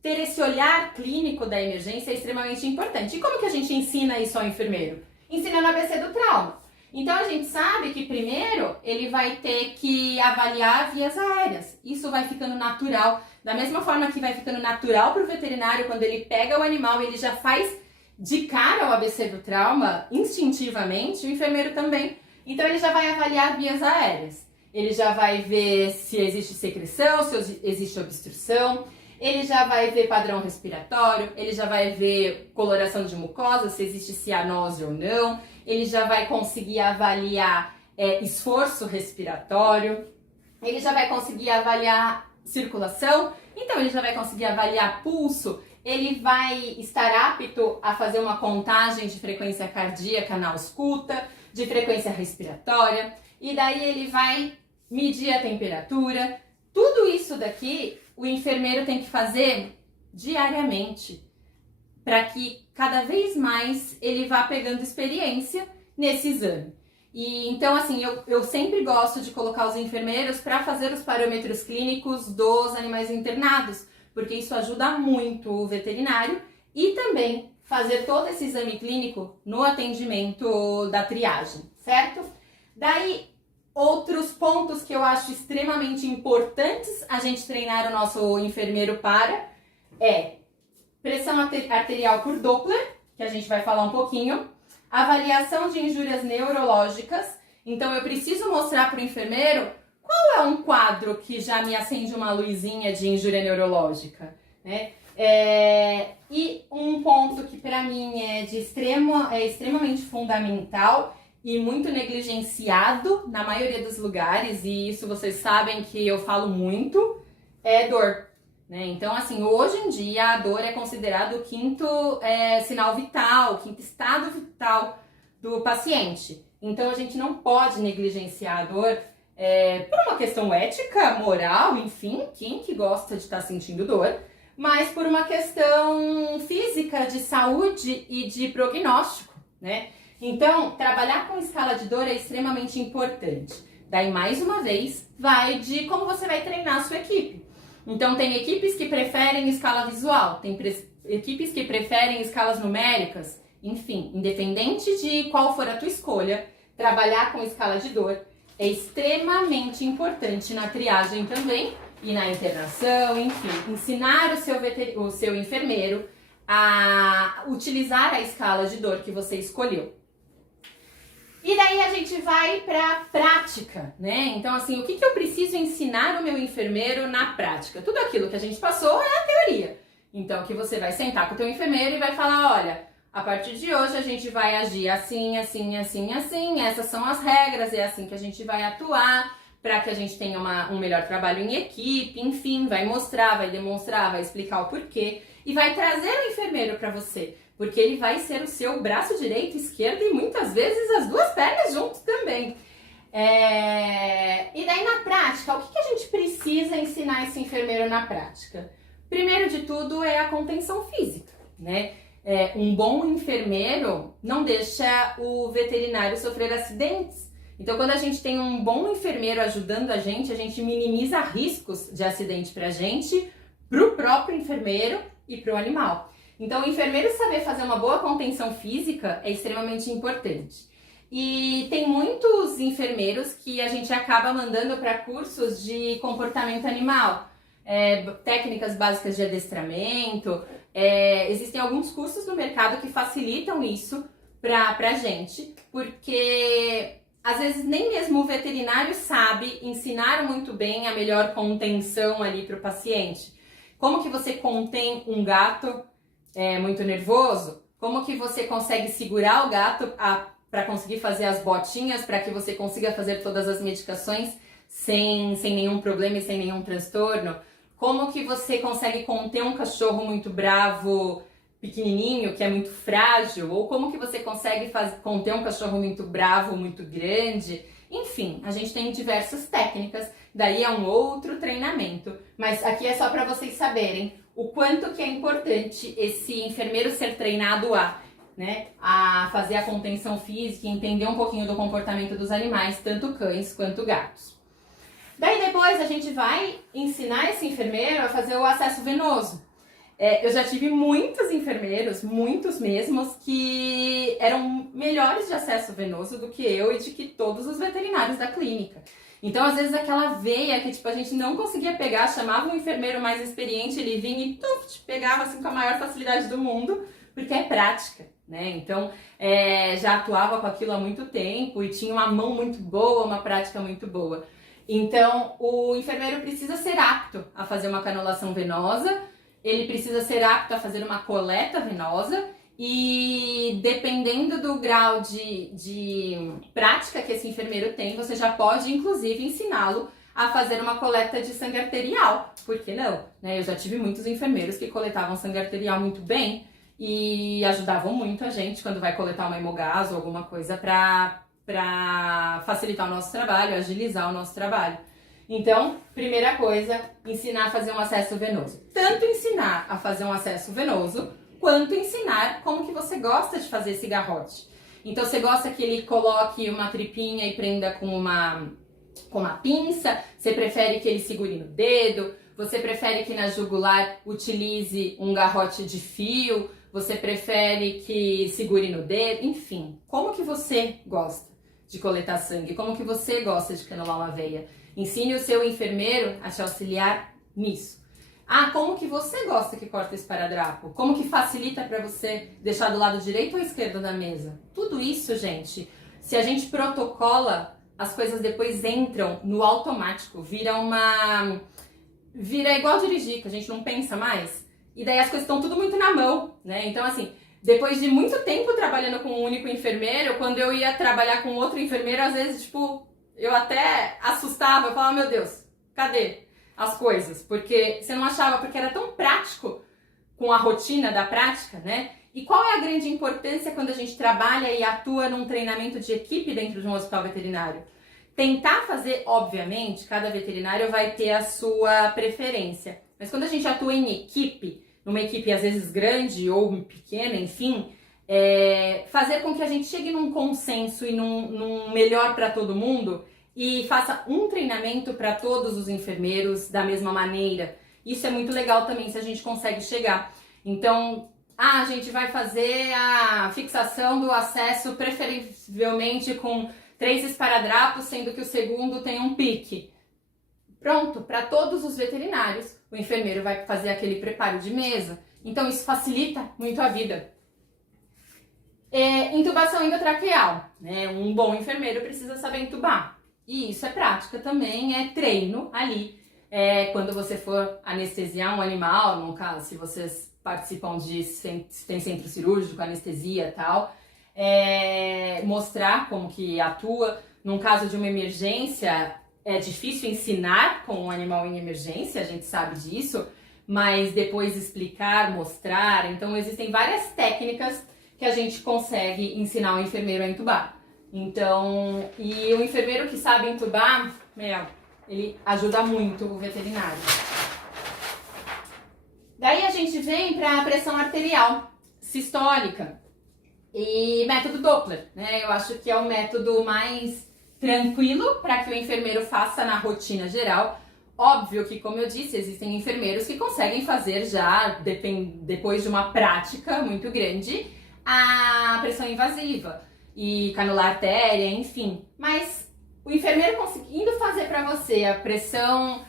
ter esse olhar clínico da emergência é extremamente importante. E como que a gente ensina isso ao enfermeiro? Ensinando a ABC do trauma. Então a gente sabe que primeiro ele vai ter que avaliar vias aéreas. Isso vai ficando natural. Da mesma forma que vai ficando natural para o veterinário, quando ele pega o animal, ele já faz de cara o ABC do trauma, instintivamente, o enfermeiro também. Então ele já vai avaliar vias aéreas. Ele já vai ver se existe secreção, se existe obstrução. Ele já vai ver padrão respiratório, ele já vai ver coloração de mucosa, se existe cianose ou não, ele já vai conseguir avaliar esforço respiratório, ele já vai conseguir avaliar circulação, então ele já vai conseguir avaliar pulso, ele vai estar apto a fazer uma contagem de frequência cardíaca na ausculta, de frequência respiratória, e daí ele vai medir a temperatura. Tudo isso daqui o enfermeiro tem que fazer diariamente, para que cada vez mais ele vá pegando experiência nesse exame. E então, assim, eu sempre gosto de colocar os enfermeiros para fazer os parâmetros clínicos dos animais internados, porque isso ajuda muito o veterinário, e também fazer todo esse exame clínico no atendimento da triagem, certo? Daí, outros pontos que eu acho extremamente importantes a gente treinar o nosso enfermeiro para é pressão arterial por Doppler, que a gente vai falar um pouquinho, avaliação de injúrias neurológicas. Então eu preciso mostrar para o enfermeiro qual é um quadro que já me acende uma luzinha de injúria neurológica, né? E um ponto que para mim é extremamente fundamental e muito negligenciado na maioria dos lugares, e isso vocês sabem que eu falo muito, é dor. Né? Então, assim, hoje em dia a dor é considerado o quinto sinal vital, o quinto estado vital do paciente. Então, a gente não pode negligenciar a dor por uma questão ética, moral, enfim, quem que gosta de estar sentindo dor, mas por uma questão física, de saúde e de prognóstico, né? Então, trabalhar com escala de dor é extremamente importante. Daí, mais uma vez, vai de como você vai treinar a sua equipe. Então, tem equipes que preferem escala visual, tem equipes que preferem escalas numéricas, enfim, independente de qual for a tua escolha, trabalhar com escala de dor é extremamente importante na triagem também e na internação, enfim, ensinar o seu enfermeiro a utilizar a escala de dor que você escolheu. E daí a gente vai para a prática, né? Então, assim, o que eu preciso ensinar o meu enfermeiro na prática? Tudo aquilo que a gente passou é a teoria. Então, que você vai sentar com o teu enfermeiro e vai falar, olha, a partir de hoje a gente vai agir assim, assim, assim, assim, essas são as regras, é assim que a gente vai atuar para que a gente tenha um melhor trabalho em equipe, enfim, vai mostrar, vai demonstrar, vai explicar o porquê e vai trazer o enfermeiro para você. Porque ele vai ser o seu braço direito, esquerdo e muitas vezes as duas pernas juntos também. E daí na prática, o que a gente precisa ensinar esse enfermeiro na prática? Primeiro de tudo é a contenção física, né? Um bom enfermeiro não deixa o veterinário sofrer acidentes. Então quando a gente tem um bom enfermeiro ajudando a gente minimiza riscos de acidente pra gente, pro próprio enfermeiro e pro animal. Então, o enfermeiro saber fazer uma boa contenção física é extremamente importante. E tem muitos enfermeiros que a gente acaba mandando para cursos de comportamento animal, técnicas básicas de adestramento. Existem alguns cursos no mercado que facilitam isso pra gente, porque às vezes nem mesmo o veterinário sabe ensinar muito bem a melhor contenção ali para o paciente. Como que você contém um gato muito nervoso? Como que você consegue segurar o gato para conseguir fazer as botinhas, para que você consiga fazer todas as medicações sem nenhum problema e sem nenhum transtorno? Como que você consegue conter um cachorro muito bravo, pequenininho, que é muito frágil? Ou como que você consegue conter um cachorro muito bravo, muito grande? Enfim, a gente tem diversas técnicas, daí é um outro treinamento. Mas aqui é só para vocês saberem o quanto que é importante esse enfermeiro ser treinado a fazer a contenção física e entender um pouquinho do comportamento dos animais, tanto cães quanto gatos. Daí depois a gente vai ensinar esse enfermeiro a fazer o acesso venoso. Eu já tive muitos enfermeiros, muitos mesmos, que eram melhores de acesso venoso do que eu e de que todos os veterinários da clínica. Então, às vezes, aquela veia que a gente não conseguia pegar, chamava um enfermeiro mais experiente, ele vinha e pegava assim, com a maior facilidade do mundo, porque é prática, né? Então, já atuava com aquilo há muito tempo e tinha uma mão muito boa, uma prática muito boa. Então, o enfermeiro precisa ser apto a fazer uma canulação venosa, ele precisa ser apto a fazer uma coleta venosa e dependendo do grau de prática que esse enfermeiro tem, você já pode inclusive ensiná-lo a fazer uma coleta de sangue arterial. Por que não? Eu já tive muitos enfermeiros que coletavam sangue arterial muito bem e ajudavam muito a gente quando vai coletar uma hemogás ou alguma coisa para facilitar o nosso trabalho, agilizar o nosso trabalho. Então, primeira coisa, ensinar a fazer um acesso venoso. Tanto ensinar a fazer um acesso venoso, quanto ensinar como que você gosta de fazer esse garrote. Então você gosta que ele coloque uma tripinha e prenda com uma pinça, você prefere que ele segure no dedo, você prefere que na jugular utilize um garrote de fio, você prefere que segure no dedo, enfim, como que você gosta de coletar sangue, como que você gosta de canular uma veia. Ensine o seu enfermeiro a te auxiliar nisso. Ah, como que você gosta que corta esse esparadrapo? Como que facilita para você deixar do lado direito ou esquerdo da mesa? Tudo isso, gente, se a gente protocola, as coisas depois entram no automático, vira igual dirigir, que a gente não pensa mais. E daí as coisas estão tudo muito na mão, né? Então, assim, depois de muito tempo trabalhando com um único enfermeiro, quando eu ia trabalhar com outro enfermeiro, às vezes, tipo, eu até assustava, eu falava, meu Deus, cadê as coisas? Porque você não achava, porque era tão prático com a rotina da prática, né? E qual é a grande importância quando a gente trabalha e atua num treinamento de equipe dentro de um hospital veterinário? Tentar fazer, obviamente, cada veterinário vai ter a sua preferência, mas quando a gente atua em equipe, numa equipe às vezes grande ou pequena, enfim, fazer com que a gente chegue num consenso e num melhor para todo mundo e faça um treinamento para todos os enfermeiros da mesma maneira. Isso é muito legal também se a gente consegue chegar. Então, a gente vai fazer a fixação do acesso preferivelmente com 3 esparadrapos, sendo que o segundo tem um pique. Pronto, para todos os veterinários, o enfermeiro vai fazer aquele preparo de mesa. Então isso facilita muito a vida. Intubação endotraqueal, né? Um bom enfermeiro precisa saber intubar. E isso é prática também, é treino ali. Quando você for anestesiar um animal, no caso, se vocês participam tem centro cirúrgico, anestesia e tal, mostrar como que atua. Num caso de uma emergência, é difícil ensinar com um animal em emergência, a gente sabe disso, mas depois explicar, mostrar. Então existem várias técnicas que a gente consegue ensinar o enfermeiro a intubar. Então, e o enfermeiro que sabe intubar, ele ajuda muito o veterinário. Daí a gente vem para a pressão arterial sistólica e método Doppler, né? Eu acho que é o método mais tranquilo para que o enfermeiro faça na rotina geral. Óbvio que, como eu disse, existem enfermeiros que conseguem fazer já, depois de uma prática muito grande, a pressão invasiva e canular artéria, enfim. Mas o enfermeiro conseguindo fazer para você a pressão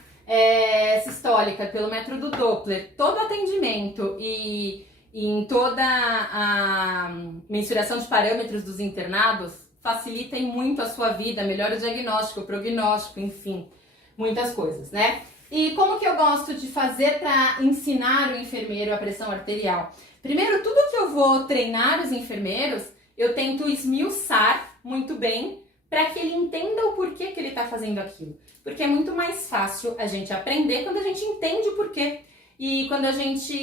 sistólica pelo método Doppler, todo o atendimento e em toda a mensuração de parâmetros dos internados, facilitem muito a sua vida, melhora o diagnóstico, o prognóstico, enfim, muitas coisas, né? E como que eu gosto de fazer para ensinar o enfermeiro a pressão arterial? Primeiro, tudo que eu vou treinar os enfermeiros, eu tento esmiuçar muito bem para que ele entenda o porquê que ele está fazendo aquilo. Porque é muito mais fácil a gente aprender quando a gente entende o porquê. E quando a gente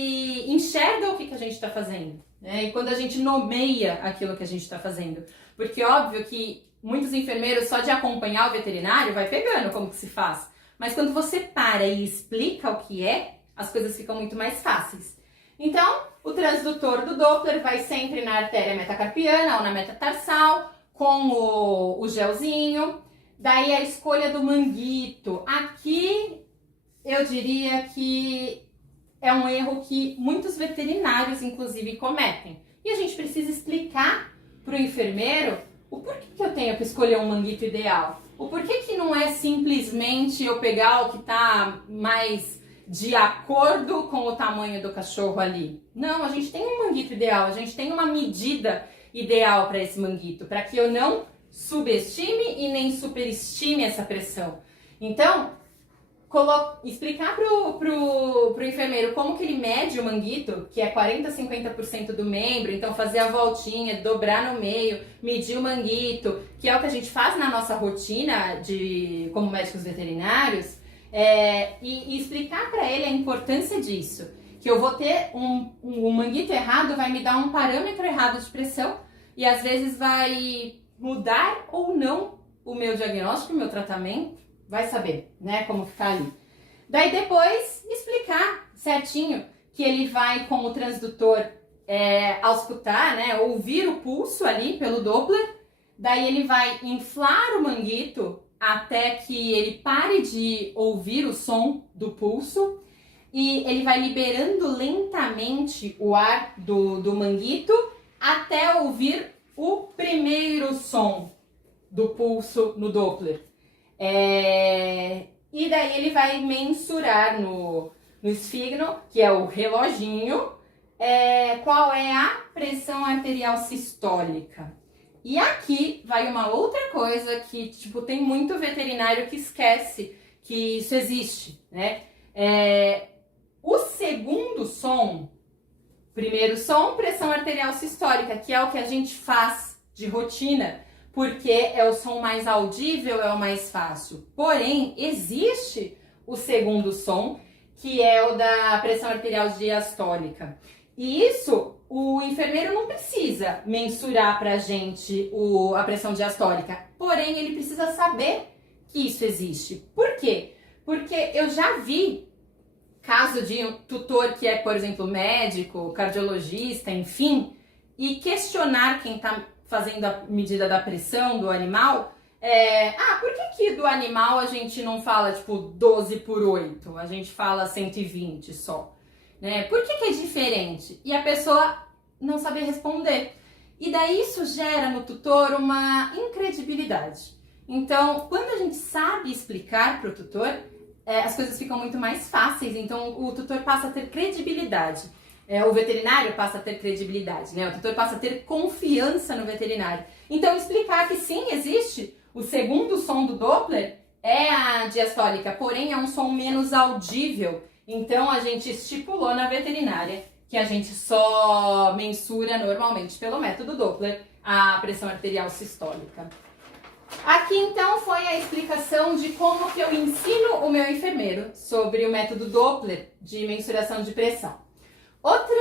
enxerga o que a gente está fazendo, né? E quando a gente nomeia aquilo que a gente está fazendo. Porque óbvio que muitos enfermeiros, só de acompanhar o veterinário, vai pegando como que se faz. Mas quando você para e explica o que é, as coisas ficam muito mais fáceis. Então, o transdutor do Doppler vai sempre na artéria metacarpiana ou na metatarsal, com o gelzinho. Daí a escolha do manguito. Aqui, eu diria que é um erro que muitos veterinários, inclusive, cometem. E a gente precisa explicar para o enfermeiro o porquê que eu tenho que escolher um manguito ideal. O porquê que não é simplesmente eu pegar o que está mais de acordo com o tamanho do cachorro ali. Não, a gente tem um manguito ideal, a gente tem uma medida ideal para esse manguito, para que eu não subestime e nem superestime essa pressão. Então, explicar pro enfermeiro como que ele mede o manguito, que é 40 a 50% do membro, então fazer a voltinha, dobrar no meio, medir o manguito, que é o que a gente faz na nossa rotina como médicos veterinários, e explicar para ele a importância disso, que eu vou ter um manguito errado, vai me dar um parâmetro errado de pressão e às vezes vai mudar ou não o meu diagnóstico, o meu tratamento, vai saber, né, como ficar ali. Daí depois explicar certinho que ele vai com o transdutor auscultar, né, ouvir o pulso ali pelo Doppler. Daí ele vai inflar o manguito até que ele pare de ouvir o som do pulso e ele vai liberando lentamente o ar do manguito até ouvir o primeiro som do pulso no Doppler. E daí ele vai mensurar no esfígno, que é o reloginho, qual é a pressão arterial sistólica. E aqui vai uma outra coisa que, tipo, tem muito veterinário que esquece que isso existe, né? O segundo som, primeiro som, pressão arterial sistólica, que é o que a gente faz de rotina, porque é o som mais audível, é o mais fácil. Porém, existe o segundo som, que é o da pressão arterial diastólica. E isso, o enfermeiro não precisa mensurar pra gente a pressão diastólica, porém ele precisa saber que isso existe. Por quê? Porque eu já vi caso de um tutor que é, por exemplo, médico, cardiologista, enfim, e questionar quem tá fazendo a medida da pressão do animal, por que do animal a gente não fala, tipo, 12/8? A gente fala 120 só. Né? Por que é diferente? E a pessoa não saber responder. E daí isso gera no tutor uma incredibilidade. Então, quando a gente sabe explicar para o tutor, as coisas ficam muito mais fáceis. Então, o tutor passa a ter credibilidade. O veterinário passa a ter credibilidade, né? O tutor passa a ter confiança no veterinário. Então, explicar que sim, existe o segundo som do Doppler é a diastólica, porém é um som menos audível. Então, a gente estipulou na veterinária que a gente só mensura normalmente pelo método Doppler a pressão arterial sistólica. Aqui, então, foi a explicação de como que eu ensino o meu enfermeiro sobre o método Doppler de mensuração de pressão. Outro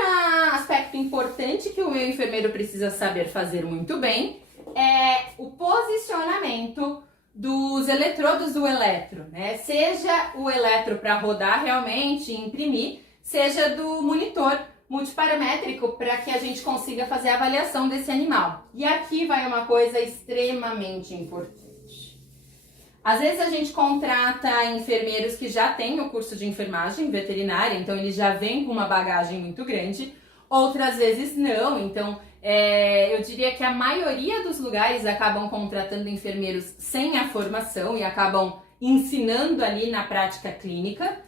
aspecto importante que o meu enfermeiro precisa saber fazer muito bem é o posicionamento dos eletrodos do eletro, né? Seja o eletro para rodar realmente e imprimir, seja do monitor multiparamétrico para que a gente consiga fazer a avaliação desse animal. E aqui vai uma coisa extremamente importante. Às vezes a gente contrata enfermeiros que já têm o curso de enfermagem veterinária, então eles já vêm com uma bagagem muito grande, outras vezes não, então eu diria que a maioria dos lugares acabam contratando enfermeiros sem a formação e acabam ensinando ali na prática clínica,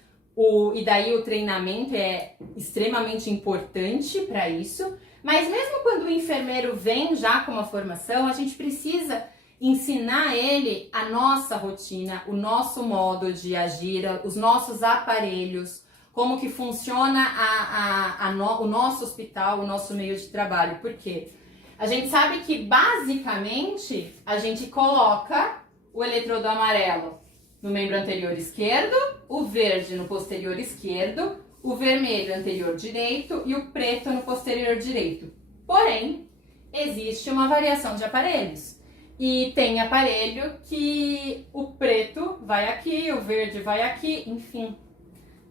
e daí o treinamento é extremamente importante para isso, mas mesmo quando o enfermeiro vem já com uma formação, a gente precisa ensinar ele a nossa rotina, o nosso modo de agir, os nossos aparelhos, como que funciona o nosso hospital, o nosso meio de trabalho. Por quê? A gente sabe que, basicamente, a gente coloca o eletrodo amarelo no membro anterior esquerdo, o verde no posterior esquerdo, o vermelho anterior direito e o preto no posterior direito. Porém, existe uma variação de aparelhos. E tem aparelho que o preto vai aqui, o verde vai aqui, enfim.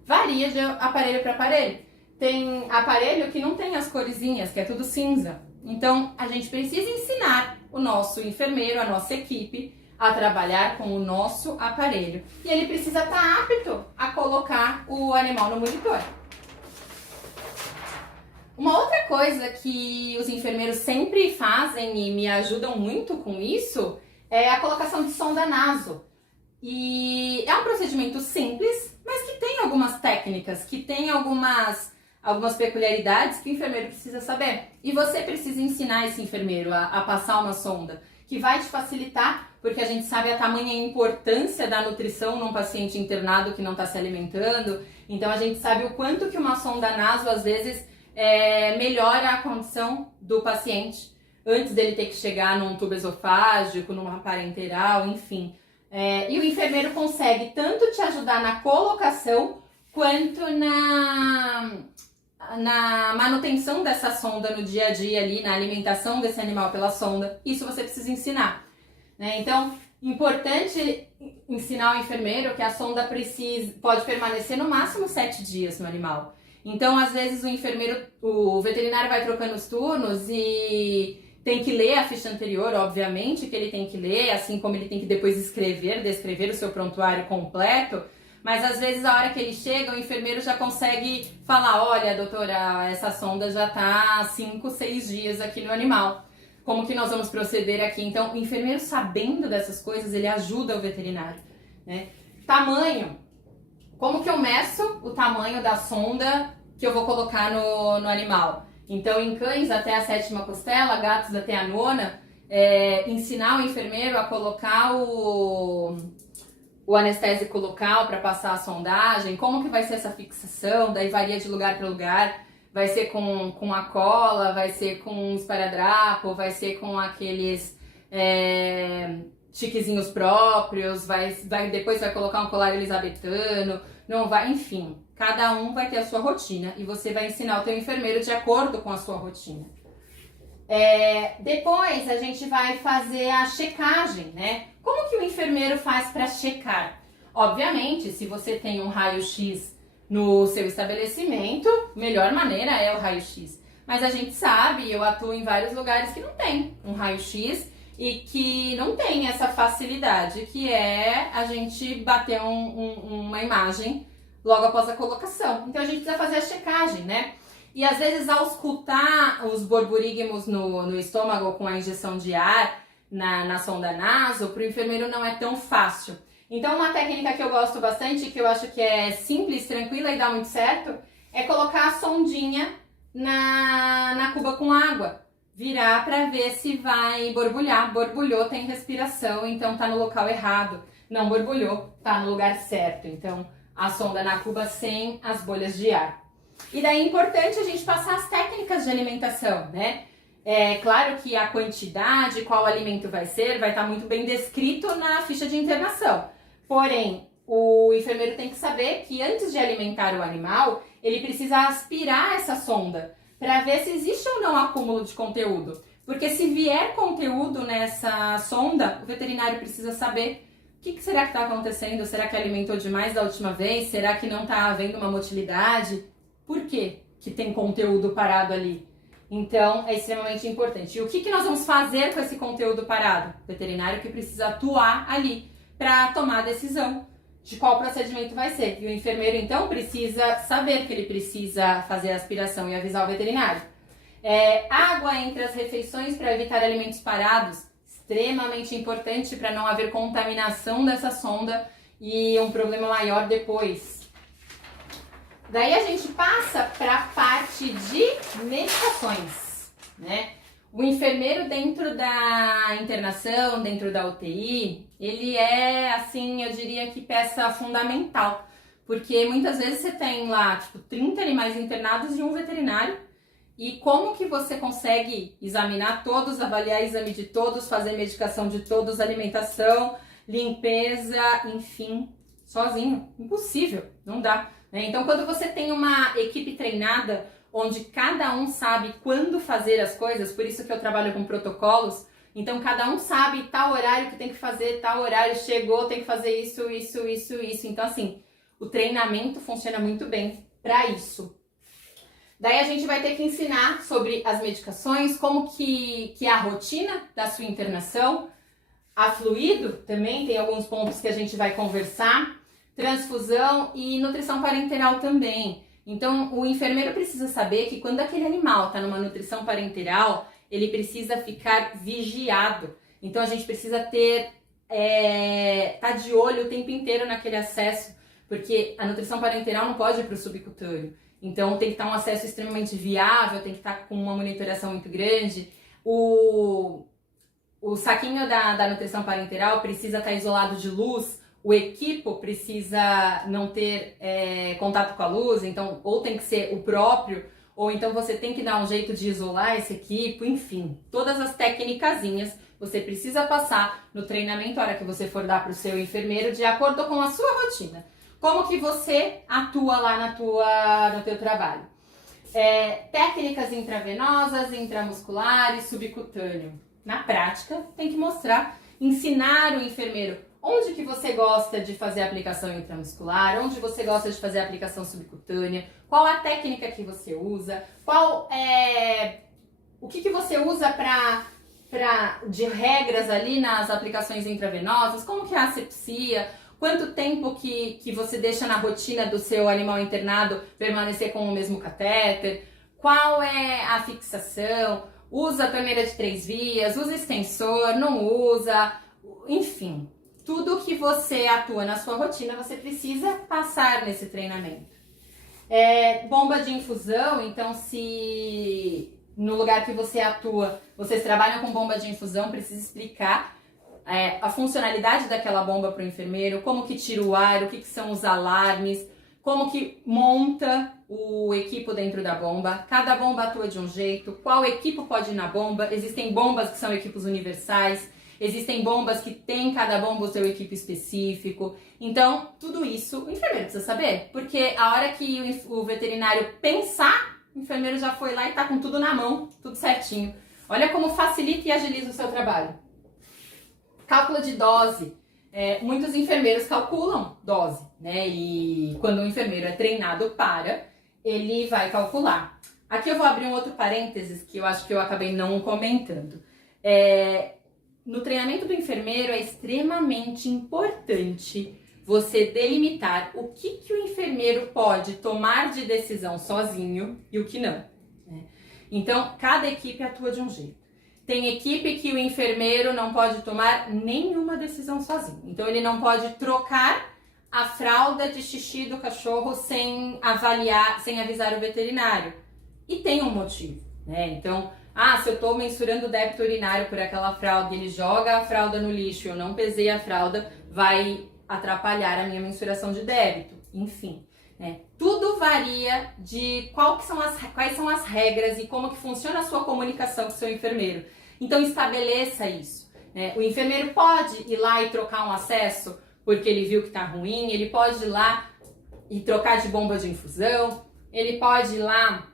Varia de aparelho para aparelho. Tem aparelho que não tem as coresinhas, que é tudo cinza. Então, a gente precisa ensinar o nosso enfermeiro, a nossa equipe, a trabalhar com o nosso aparelho. E ele precisa estar apto a colocar o animal no monitor. Uma outra coisa que os enfermeiros sempre fazem e me ajudam muito com isso é a colocação de sonda naso. E é um procedimento simples, mas que tem algumas técnicas, que tem algumas peculiaridades que o enfermeiro precisa saber. E você precisa ensinar esse enfermeiro a passar uma sonda, que vai te facilitar, porque a gente sabe a tamanha importância da nutrição num paciente internado que não está se alimentando. Então a gente sabe o quanto que uma sonda naso, às vezes, melhora a condição do paciente, antes dele ter que chegar num tubo esofágico, numa parenteral, enfim. E o enfermeiro consegue tanto te ajudar na colocação, quanto na manutenção dessa sonda no dia a dia ali, na alimentação desse animal pela sonda. Isso você precisa ensinar, né? Então, importante ensinar o enfermeiro que a sonda pode permanecer no máximo 7 dias no animal. Então, às vezes, o veterinário vai trocando os turnos e tem que ler a ficha anterior, obviamente que ele tem que ler, assim como ele tem que depois descrever o seu prontuário completo. Mas às vezes a hora que ele chega, o enfermeiro já consegue falar, olha, doutora, essa sonda já tá há 5, 6 dias aqui no animal. Como que nós vamos proceder aqui? Então, o enfermeiro sabendo dessas coisas, ele ajuda o veterinário, né? Tamanho. Como que eu meço o tamanho da sonda que eu vou colocar no animal? Então, em cães até a 7ª costela, gatos até a 9ª, ensinar o enfermeiro a colocar o anestésico local para passar a sondagem, como que vai ser essa fixação, daí varia de lugar para lugar, vai ser com a cola, vai ser com um esparadrapo, vai ser com aqueles tiquezinhos próprios, depois vai colocar um colar elisabetano, não vai, enfim, cada um vai ter a sua rotina e você vai ensinar o teu enfermeiro de acordo com a sua rotina. Depois a gente vai fazer a checagem, né? Como que o enfermeiro faz para checar? Obviamente, se você tem um raio-x no seu estabelecimento, melhor maneira é o raio-x. Mas a gente sabe, eu atuo em vários lugares que não tem um raio-x e que não tem essa facilidade, que é a gente bater uma imagem logo após a colocação. Então a gente precisa fazer a checagem, né? E às vezes ao escutar os borburígmos no estômago com a injeção de ar na sonda naso, para o enfermeiro não é tão fácil. Então uma técnica que eu gosto bastante, que eu acho que é simples, tranquila e dá muito certo, é colocar a sondinha na cuba com água. Virar para ver se vai borbulhar. Borbulhou, tem respiração, então tá no local errado. Não borbulhou, tá no lugar certo. Então a sonda na cuba sem as bolhas de ar. E daí é importante a gente passar as técnicas de alimentação, né? É claro que a quantidade, qual alimento vai ser, vai estar muito bem descrito na ficha de internação. Porém, o enfermeiro tem que saber que antes de alimentar o animal, ele precisa aspirar essa sonda para ver se existe ou não acúmulo de conteúdo. Porque se vier conteúdo nessa sonda, o veterinário precisa saber o que será que está acontecendo, será que alimentou demais da última vez, será que não está havendo uma motilidade? Por quê que tem conteúdo parado ali? Então, é extremamente importante. E o que nós vamos fazer com esse conteúdo parado? O veterinário que precisa atuar ali para tomar a decisão de qual procedimento vai ser. E o enfermeiro, então, precisa saber que ele precisa fazer a aspiração e avisar o veterinário. Água entre as refeições para evitar alimentos parados, extremamente importante para não haver contaminação dessa sonda e um problema maior depois. Daí a gente passa para a parte de medicações, né? O enfermeiro dentro da internação, dentro da UTI, ele é, assim, eu diria que peça fundamental. Porque muitas vezes você tem lá, 30 animais internados e um veterinário. E como que você consegue examinar todos, avaliar exame de todos, fazer medicação de todos, alimentação, limpeza, enfim, sozinho? Impossível, não dá. Então, quando você tem uma equipe treinada, onde cada um sabe quando fazer as coisas, por isso que eu trabalho com protocolos, então cada um sabe tal horário que tem que fazer, tal horário chegou, tem que fazer isso, isso, isso, isso. Então, assim, o treinamento funciona muito bem para isso. Daí a gente vai ter que ensinar sobre as medicações, como que é a rotina da sua internação, a fluido também, tem alguns pontos que a gente vai conversar, transfusão e nutrição parenteral também. Então, o enfermeiro precisa saber que quando aquele animal está numa nutrição parenteral, ele precisa ficar vigiado. Então, a gente precisa tá de olho o tempo inteiro naquele acesso, porque a nutrição parenteral não pode ir para o subcutâneo. Então, tem que estar um acesso extremamente viável, tem que estar com uma monitoração muito grande. O saquinho da nutrição parenteral precisa estar isolado de luz. O equipo precisa não ter contato com a luz, então ou tem que ser o próprio, ou então você tem que dar um jeito de isolar esse equipo, enfim. Todas as técnicazinhas você precisa passar no treinamento, a hora que você for dar para o seu enfermeiro, de acordo com a sua rotina. Como que você atua lá no teu trabalho. Técnicas intravenosas, intramusculares, subcutâneo. Na prática, tem que mostrar, ensinar o enfermeiro onde que você gosta de fazer a aplicação intramuscular, onde você gosta de fazer a aplicação subcutânea, qual a técnica que você usa, o que você usa de regras ali nas aplicações intravenosas, como que é a asepsia, quanto tempo que você deixa na rotina do seu animal internado permanecer com o mesmo catéter, qual é a fixação, usa torneira de 3 vias, usa extensor, não usa, enfim, tudo que você atua na sua rotina você precisa passar nesse treinamento. Bomba de infusão, então se no lugar que você atua, vocês trabalham com bomba de infusão, precisa explicar a funcionalidade daquela bomba para o enfermeiro, como que tira o ar, o que são os alarmes, como que monta o equipo dentro da bomba, cada bomba atua de um jeito, qual equipo pode ir na bomba, existem bombas que são equipos universais, existem bombas que tem cada bomba o seu equipo específico, então tudo isso o enfermeiro precisa saber, porque a hora que o veterinário pensar, o enfermeiro já foi lá e tá com tudo na mão, tudo certinho. Olha como facilita e agiliza o seu trabalho. Cálculo de dose. Muitos enfermeiros calculam dose, né? E quando o enfermeiro é treinado ele vai calcular. Aqui eu vou abrir um outro parênteses que eu acho que eu acabei não comentando. No treinamento do enfermeiro é extremamente importante você delimitar o que o enfermeiro pode tomar de decisão sozinho e o que não. Né? Então, cada equipe atua de um jeito. Tem equipe que o enfermeiro não pode tomar nenhuma decisão sozinho. Então, ele não pode trocar a fralda de xixi do cachorro sem avisar o veterinário. E tem um motivo, né? Então, se eu estou mensurando o débito urinário por aquela fralda e ele joga a fralda no lixo, eu não pesei a fralda, vai atrapalhar a minha mensuração de débito. Enfim, né? Tudo varia de quais são as regras e como que funciona a sua comunicação com o seu enfermeiro. Então estabeleça isso. Né? O enfermeiro pode ir lá e trocar um acesso porque ele viu que está ruim, ele pode ir lá e trocar de bomba de infusão, ele pode ir lá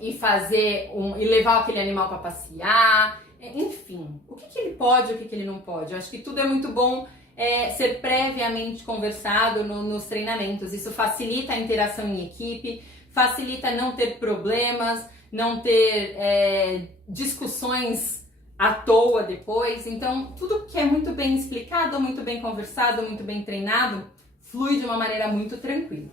e levar aquele animal para passear, enfim, o que ele pode e o que ele não pode. Eu acho que tudo é muito bom ser previamente conversado nos treinamentos. Isso facilita a interação em equipe, facilita não ter problemas, não ter discussões à toa depois. Então, tudo que é muito bem explicado, muito bem conversado, muito bem treinado, flui de uma maneira muito tranquila.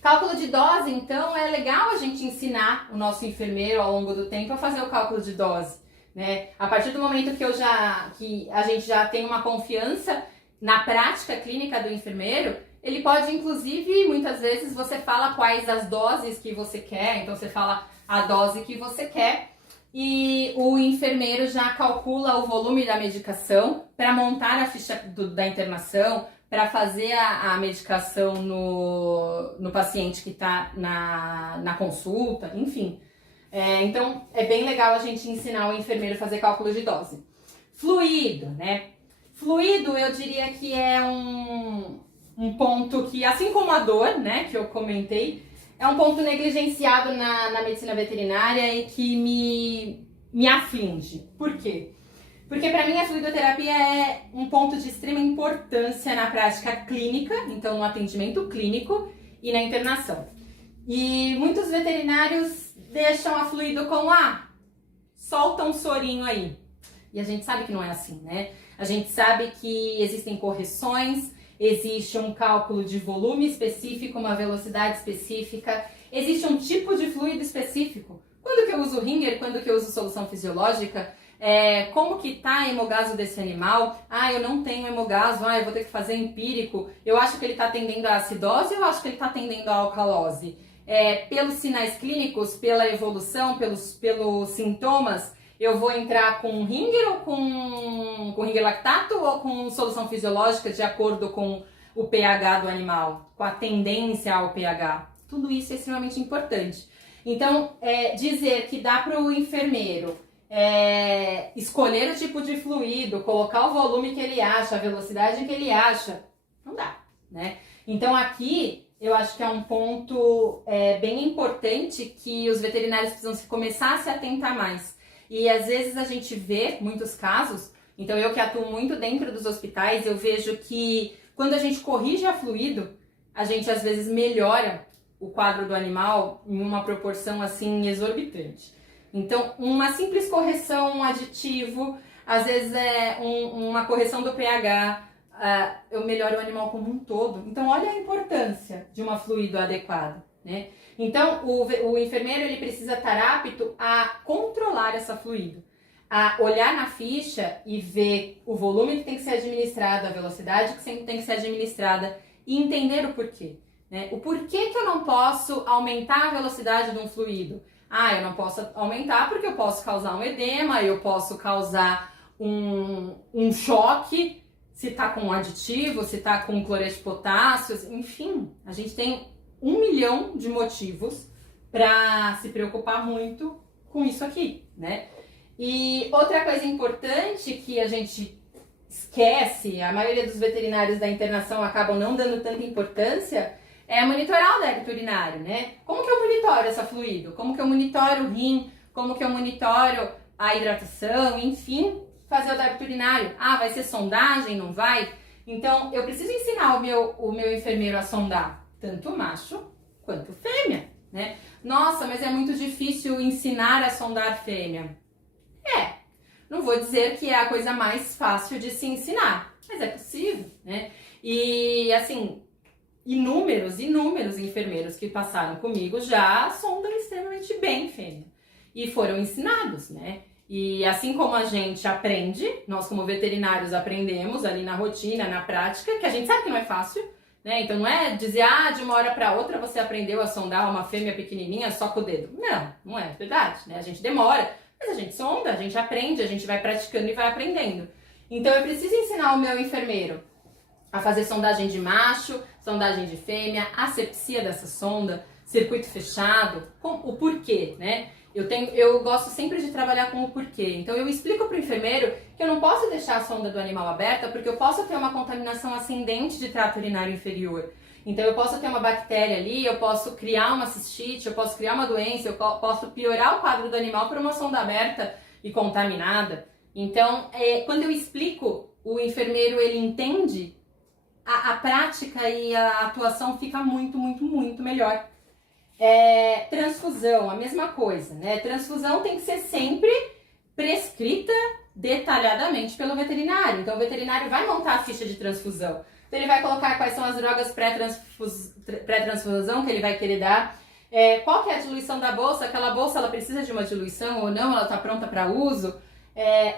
Cálculo de dose, então, é legal a gente ensinar o nosso enfermeiro ao longo do tempo a fazer o cálculo de dose. Né? A partir do momento que a gente já tem uma confiança na prática clínica do enfermeiro, ele pode, inclusive, muitas vezes você fala quais as doses que você quer, então você fala a dose que você quer e o enfermeiro já calcula o volume da medicação para montar a ficha da internação, para fazer a medicação no paciente que está na consulta, enfim. Então, é bem legal a gente ensinar o enfermeiro a fazer cálculo de dose. Fluido, né? Fluido, eu diria que é um ponto que, assim como a dor, né, que eu comentei, é um ponto negligenciado na medicina veterinária e que me aflige. Por quê? Porque para mim a fluidoterapia é um ponto de extrema importância na prática clínica, então no atendimento clínico e na internação. E muitos veterinários deixam a fluido com solta um sorinho aí. E a gente sabe que não é assim, né? A gente sabe que existem correções, existe um cálculo de volume específico, uma velocidade específica, existe um tipo de fluido específico. Quando que eu uso ringer, quando que eu uso solução fisiológica, como que tá a hemogaso desse animal? Eu não tenho hemogaso, eu vou ter que fazer empírico. Eu acho que ele está tendendo à acidose ou eu acho que ele está tendendo à alcalose? Pelos sinais clínicos, pela evolução, pelos sintomas, eu vou entrar com ringer ou com ringer lactato ou com solução fisiológica de acordo com o pH do animal, com a tendência ao pH. Tudo isso é extremamente importante. Então, dizer que dá para o enfermeiro escolher o tipo de fluido, colocar o volume que ele acha, a velocidade que ele acha, não dá, né? Então aqui eu acho que é um ponto bem importante que os veterinários precisam começar a se atentar mais. E às vezes a gente vê muitos casos Então eu que atuo muito dentro dos hospitais, eu vejo que quando a gente corrige a fluido, a gente às vezes melhora o quadro do animal em uma proporção assim exorbitante. Então uma simples correção, um aditivo, às vezes é uma correção do pH, eu melhoro o animal como um todo. Então olha a importância de uma fluido adequada, né? Então o enfermeiro ele precisa estar apto a controlar essa fluido, a olhar na ficha e ver o volume que tem que ser administrado, a velocidade que tem que ser administrada e entender o porquê, né? O porquê que eu não posso aumentar a velocidade de um fluido? Eu não posso aumentar porque eu posso causar um edema, eu posso causar um choque, se tá com aditivo, se tá com cloreto de potássio, enfim, a gente tem 1 milhão de motivos para se preocupar muito com isso aqui, né? E outra coisa importante que a gente esquece, a maioria dos veterinários da internação acabam não dando tanta importância, é monitorar o débito urinário, né? Como que eu monitoro essa fluido? Como que eu monitoro o rim? Como que eu monitoro a hidratação? Enfim, fazer o débito urinário. Vai ser sondagem? Não vai? Então, eu preciso ensinar o meu enfermeiro a sondar tanto macho quanto fêmea, né? Nossa, mas é muito difícil ensinar a sondar fêmea. Não vou dizer que é a coisa mais fácil de se ensinar, mas é possível, né? E, assim, inúmeros enfermeiros que passaram comigo já sondam extremamente bem fêmea e foram ensinados, né? E assim como a gente aprende, nós como veterinários aprendemos ali na rotina, na prática, que a gente sabe que não é fácil, né? Então não é dizer, de uma hora para outra você aprendeu a sondar uma fêmea pequenininha só com o dedo. Não é verdade, né? A gente demora. Mas a gente sonda, a gente aprende, a gente vai praticando e vai aprendendo. Então eu preciso ensinar o meu enfermeiro a fazer sondagem de macho, sondagem de fêmea, asepsia dessa sonda, circuito fechado, com o porquê, né? Eu gosto sempre de trabalhar com o porquê. Então eu explico para o enfermeiro que eu não posso deixar a sonda do animal aberta porque eu posso ter uma contaminação ascendente de trato urinário inferior. Então eu posso ter uma bactéria ali, eu posso criar uma cistite, eu posso criar uma doença, eu posso piorar o quadro do animal por uma sonda aberta e contaminada. Então, quando eu explico, o enfermeiro ele entende, a prática e a atuação fica muito, muito, muito melhor. Transfusão, a mesma coisa, né? Transfusão tem que ser sempre prescrita detalhadamente pelo veterinário. Então o veterinário vai montar a ficha de transfusão. Então ele vai colocar quais são as drogas pré-transfusão que ele vai querer dar, qual que é a diluição da bolsa, aquela bolsa ela precisa de uma diluição ou não, ela está pronta para uso,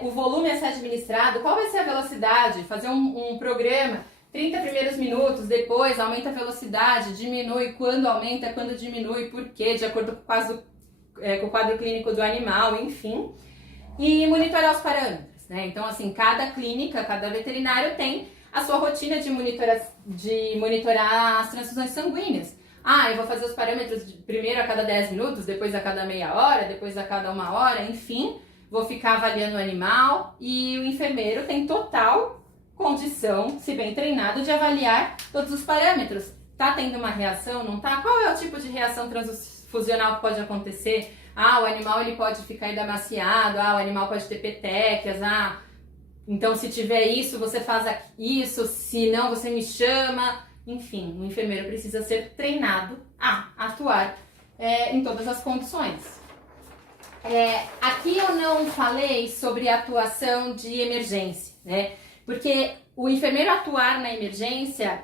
o volume a ser administrado, qual vai ser a velocidade, fazer um programa, 30 primeiros minutos, depois aumenta a velocidade, diminui, quando aumenta, quando diminui, por quê, de acordo com o quadro clínico do animal, enfim, e monitorar os parâmetros, né? Então assim, cada clínica, cada veterinário tem a sua rotina de monitorar as transfusões sanguíneas. Eu vou fazer os parâmetros primeiro a cada 10 minutos, depois a cada meia hora, depois a cada 1 hora, enfim. Vou ficar avaliando o animal e o enfermeiro tem total condição, se bem treinado, de avaliar todos os parâmetros. Tá tendo uma reação, não tá? Qual é o tipo de reação transfusional que pode acontecer? O animal ele pode ficar edamaciado, o animal pode ter petequias, então, se tiver isso, você faz isso, se não, você me chama. Enfim, o enfermeiro precisa ser treinado a atuar em todas as condições. Aqui eu não falei sobre atuação de emergência, né? Porque o enfermeiro atuar na emergência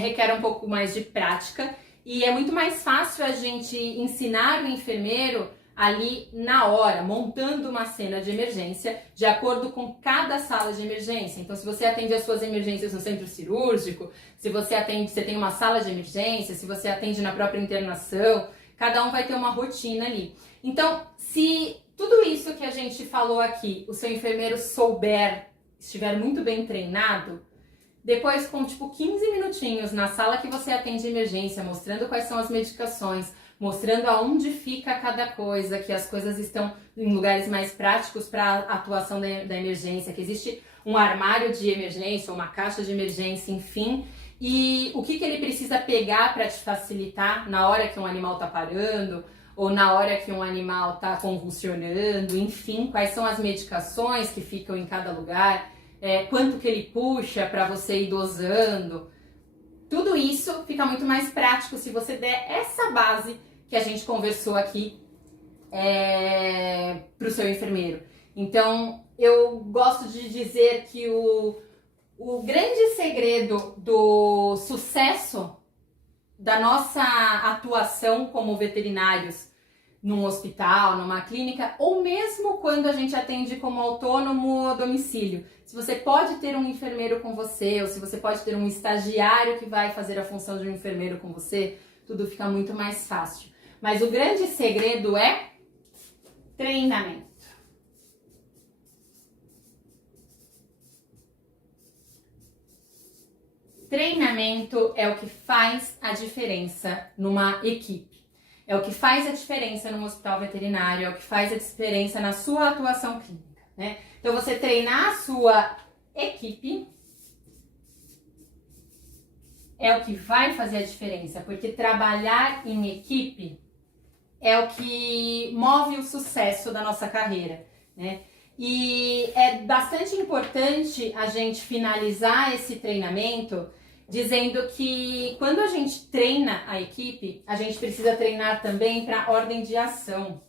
requer um pouco mais de prática e é muito mais fácil a gente ensinar o enfermeiro ali na hora, montando uma cena de emergência de acordo com cada sala de emergência. Então, se você atende as suas emergências no centro cirúrgico, se você tem uma sala de emergência, se você atende na própria internação, cada um vai ter uma rotina ali. Então, se tudo isso que a gente falou aqui, o seu enfermeiro estiver muito bem treinado, depois com 15 minutinhos na sala que você atende emergência, mostrando quais são as medicações, mostrando aonde fica cada coisa, que as coisas estão em lugares mais práticos para a atuação da emergência, que existe um armário de emergência, uma caixa de emergência, enfim, e o que ele precisa pegar para te facilitar na hora que um animal está parando, ou na hora que um animal está convulsionando, enfim, quais são as medicações que ficam em cada lugar, quanto que ele puxa para você ir dosando. Tudo isso fica muito mais prático se você der essa base que a gente conversou aqui para o seu enfermeiro. Então, eu gosto de dizer que o grande segredo do sucesso da nossa atuação como veterinários num hospital, numa clínica, ou mesmo quando a gente atende como autônomo a domicílio. Se você pode ter um enfermeiro com você, ou se você pode ter um estagiário que vai fazer a função de um enfermeiro com você, tudo fica muito mais fácil. Mas o grande segredo é treinamento. Treinamento é o que faz a diferença numa equipe. É o que faz a diferença num hospital veterinário, é o que faz a diferença na sua atuação clínica, né? Então, você treinar a sua equipe é o que vai fazer a diferença, porque trabalhar em equipe é o que move o sucesso da nossa carreira, né? E é bastante importante a gente finalizar esse treinamento dizendo que quando a gente treina a equipe, a gente precisa treinar também para ordem de ação.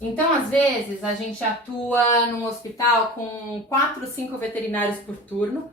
Então, às vezes, a gente atua num hospital com 4, 5 veterinários por turno,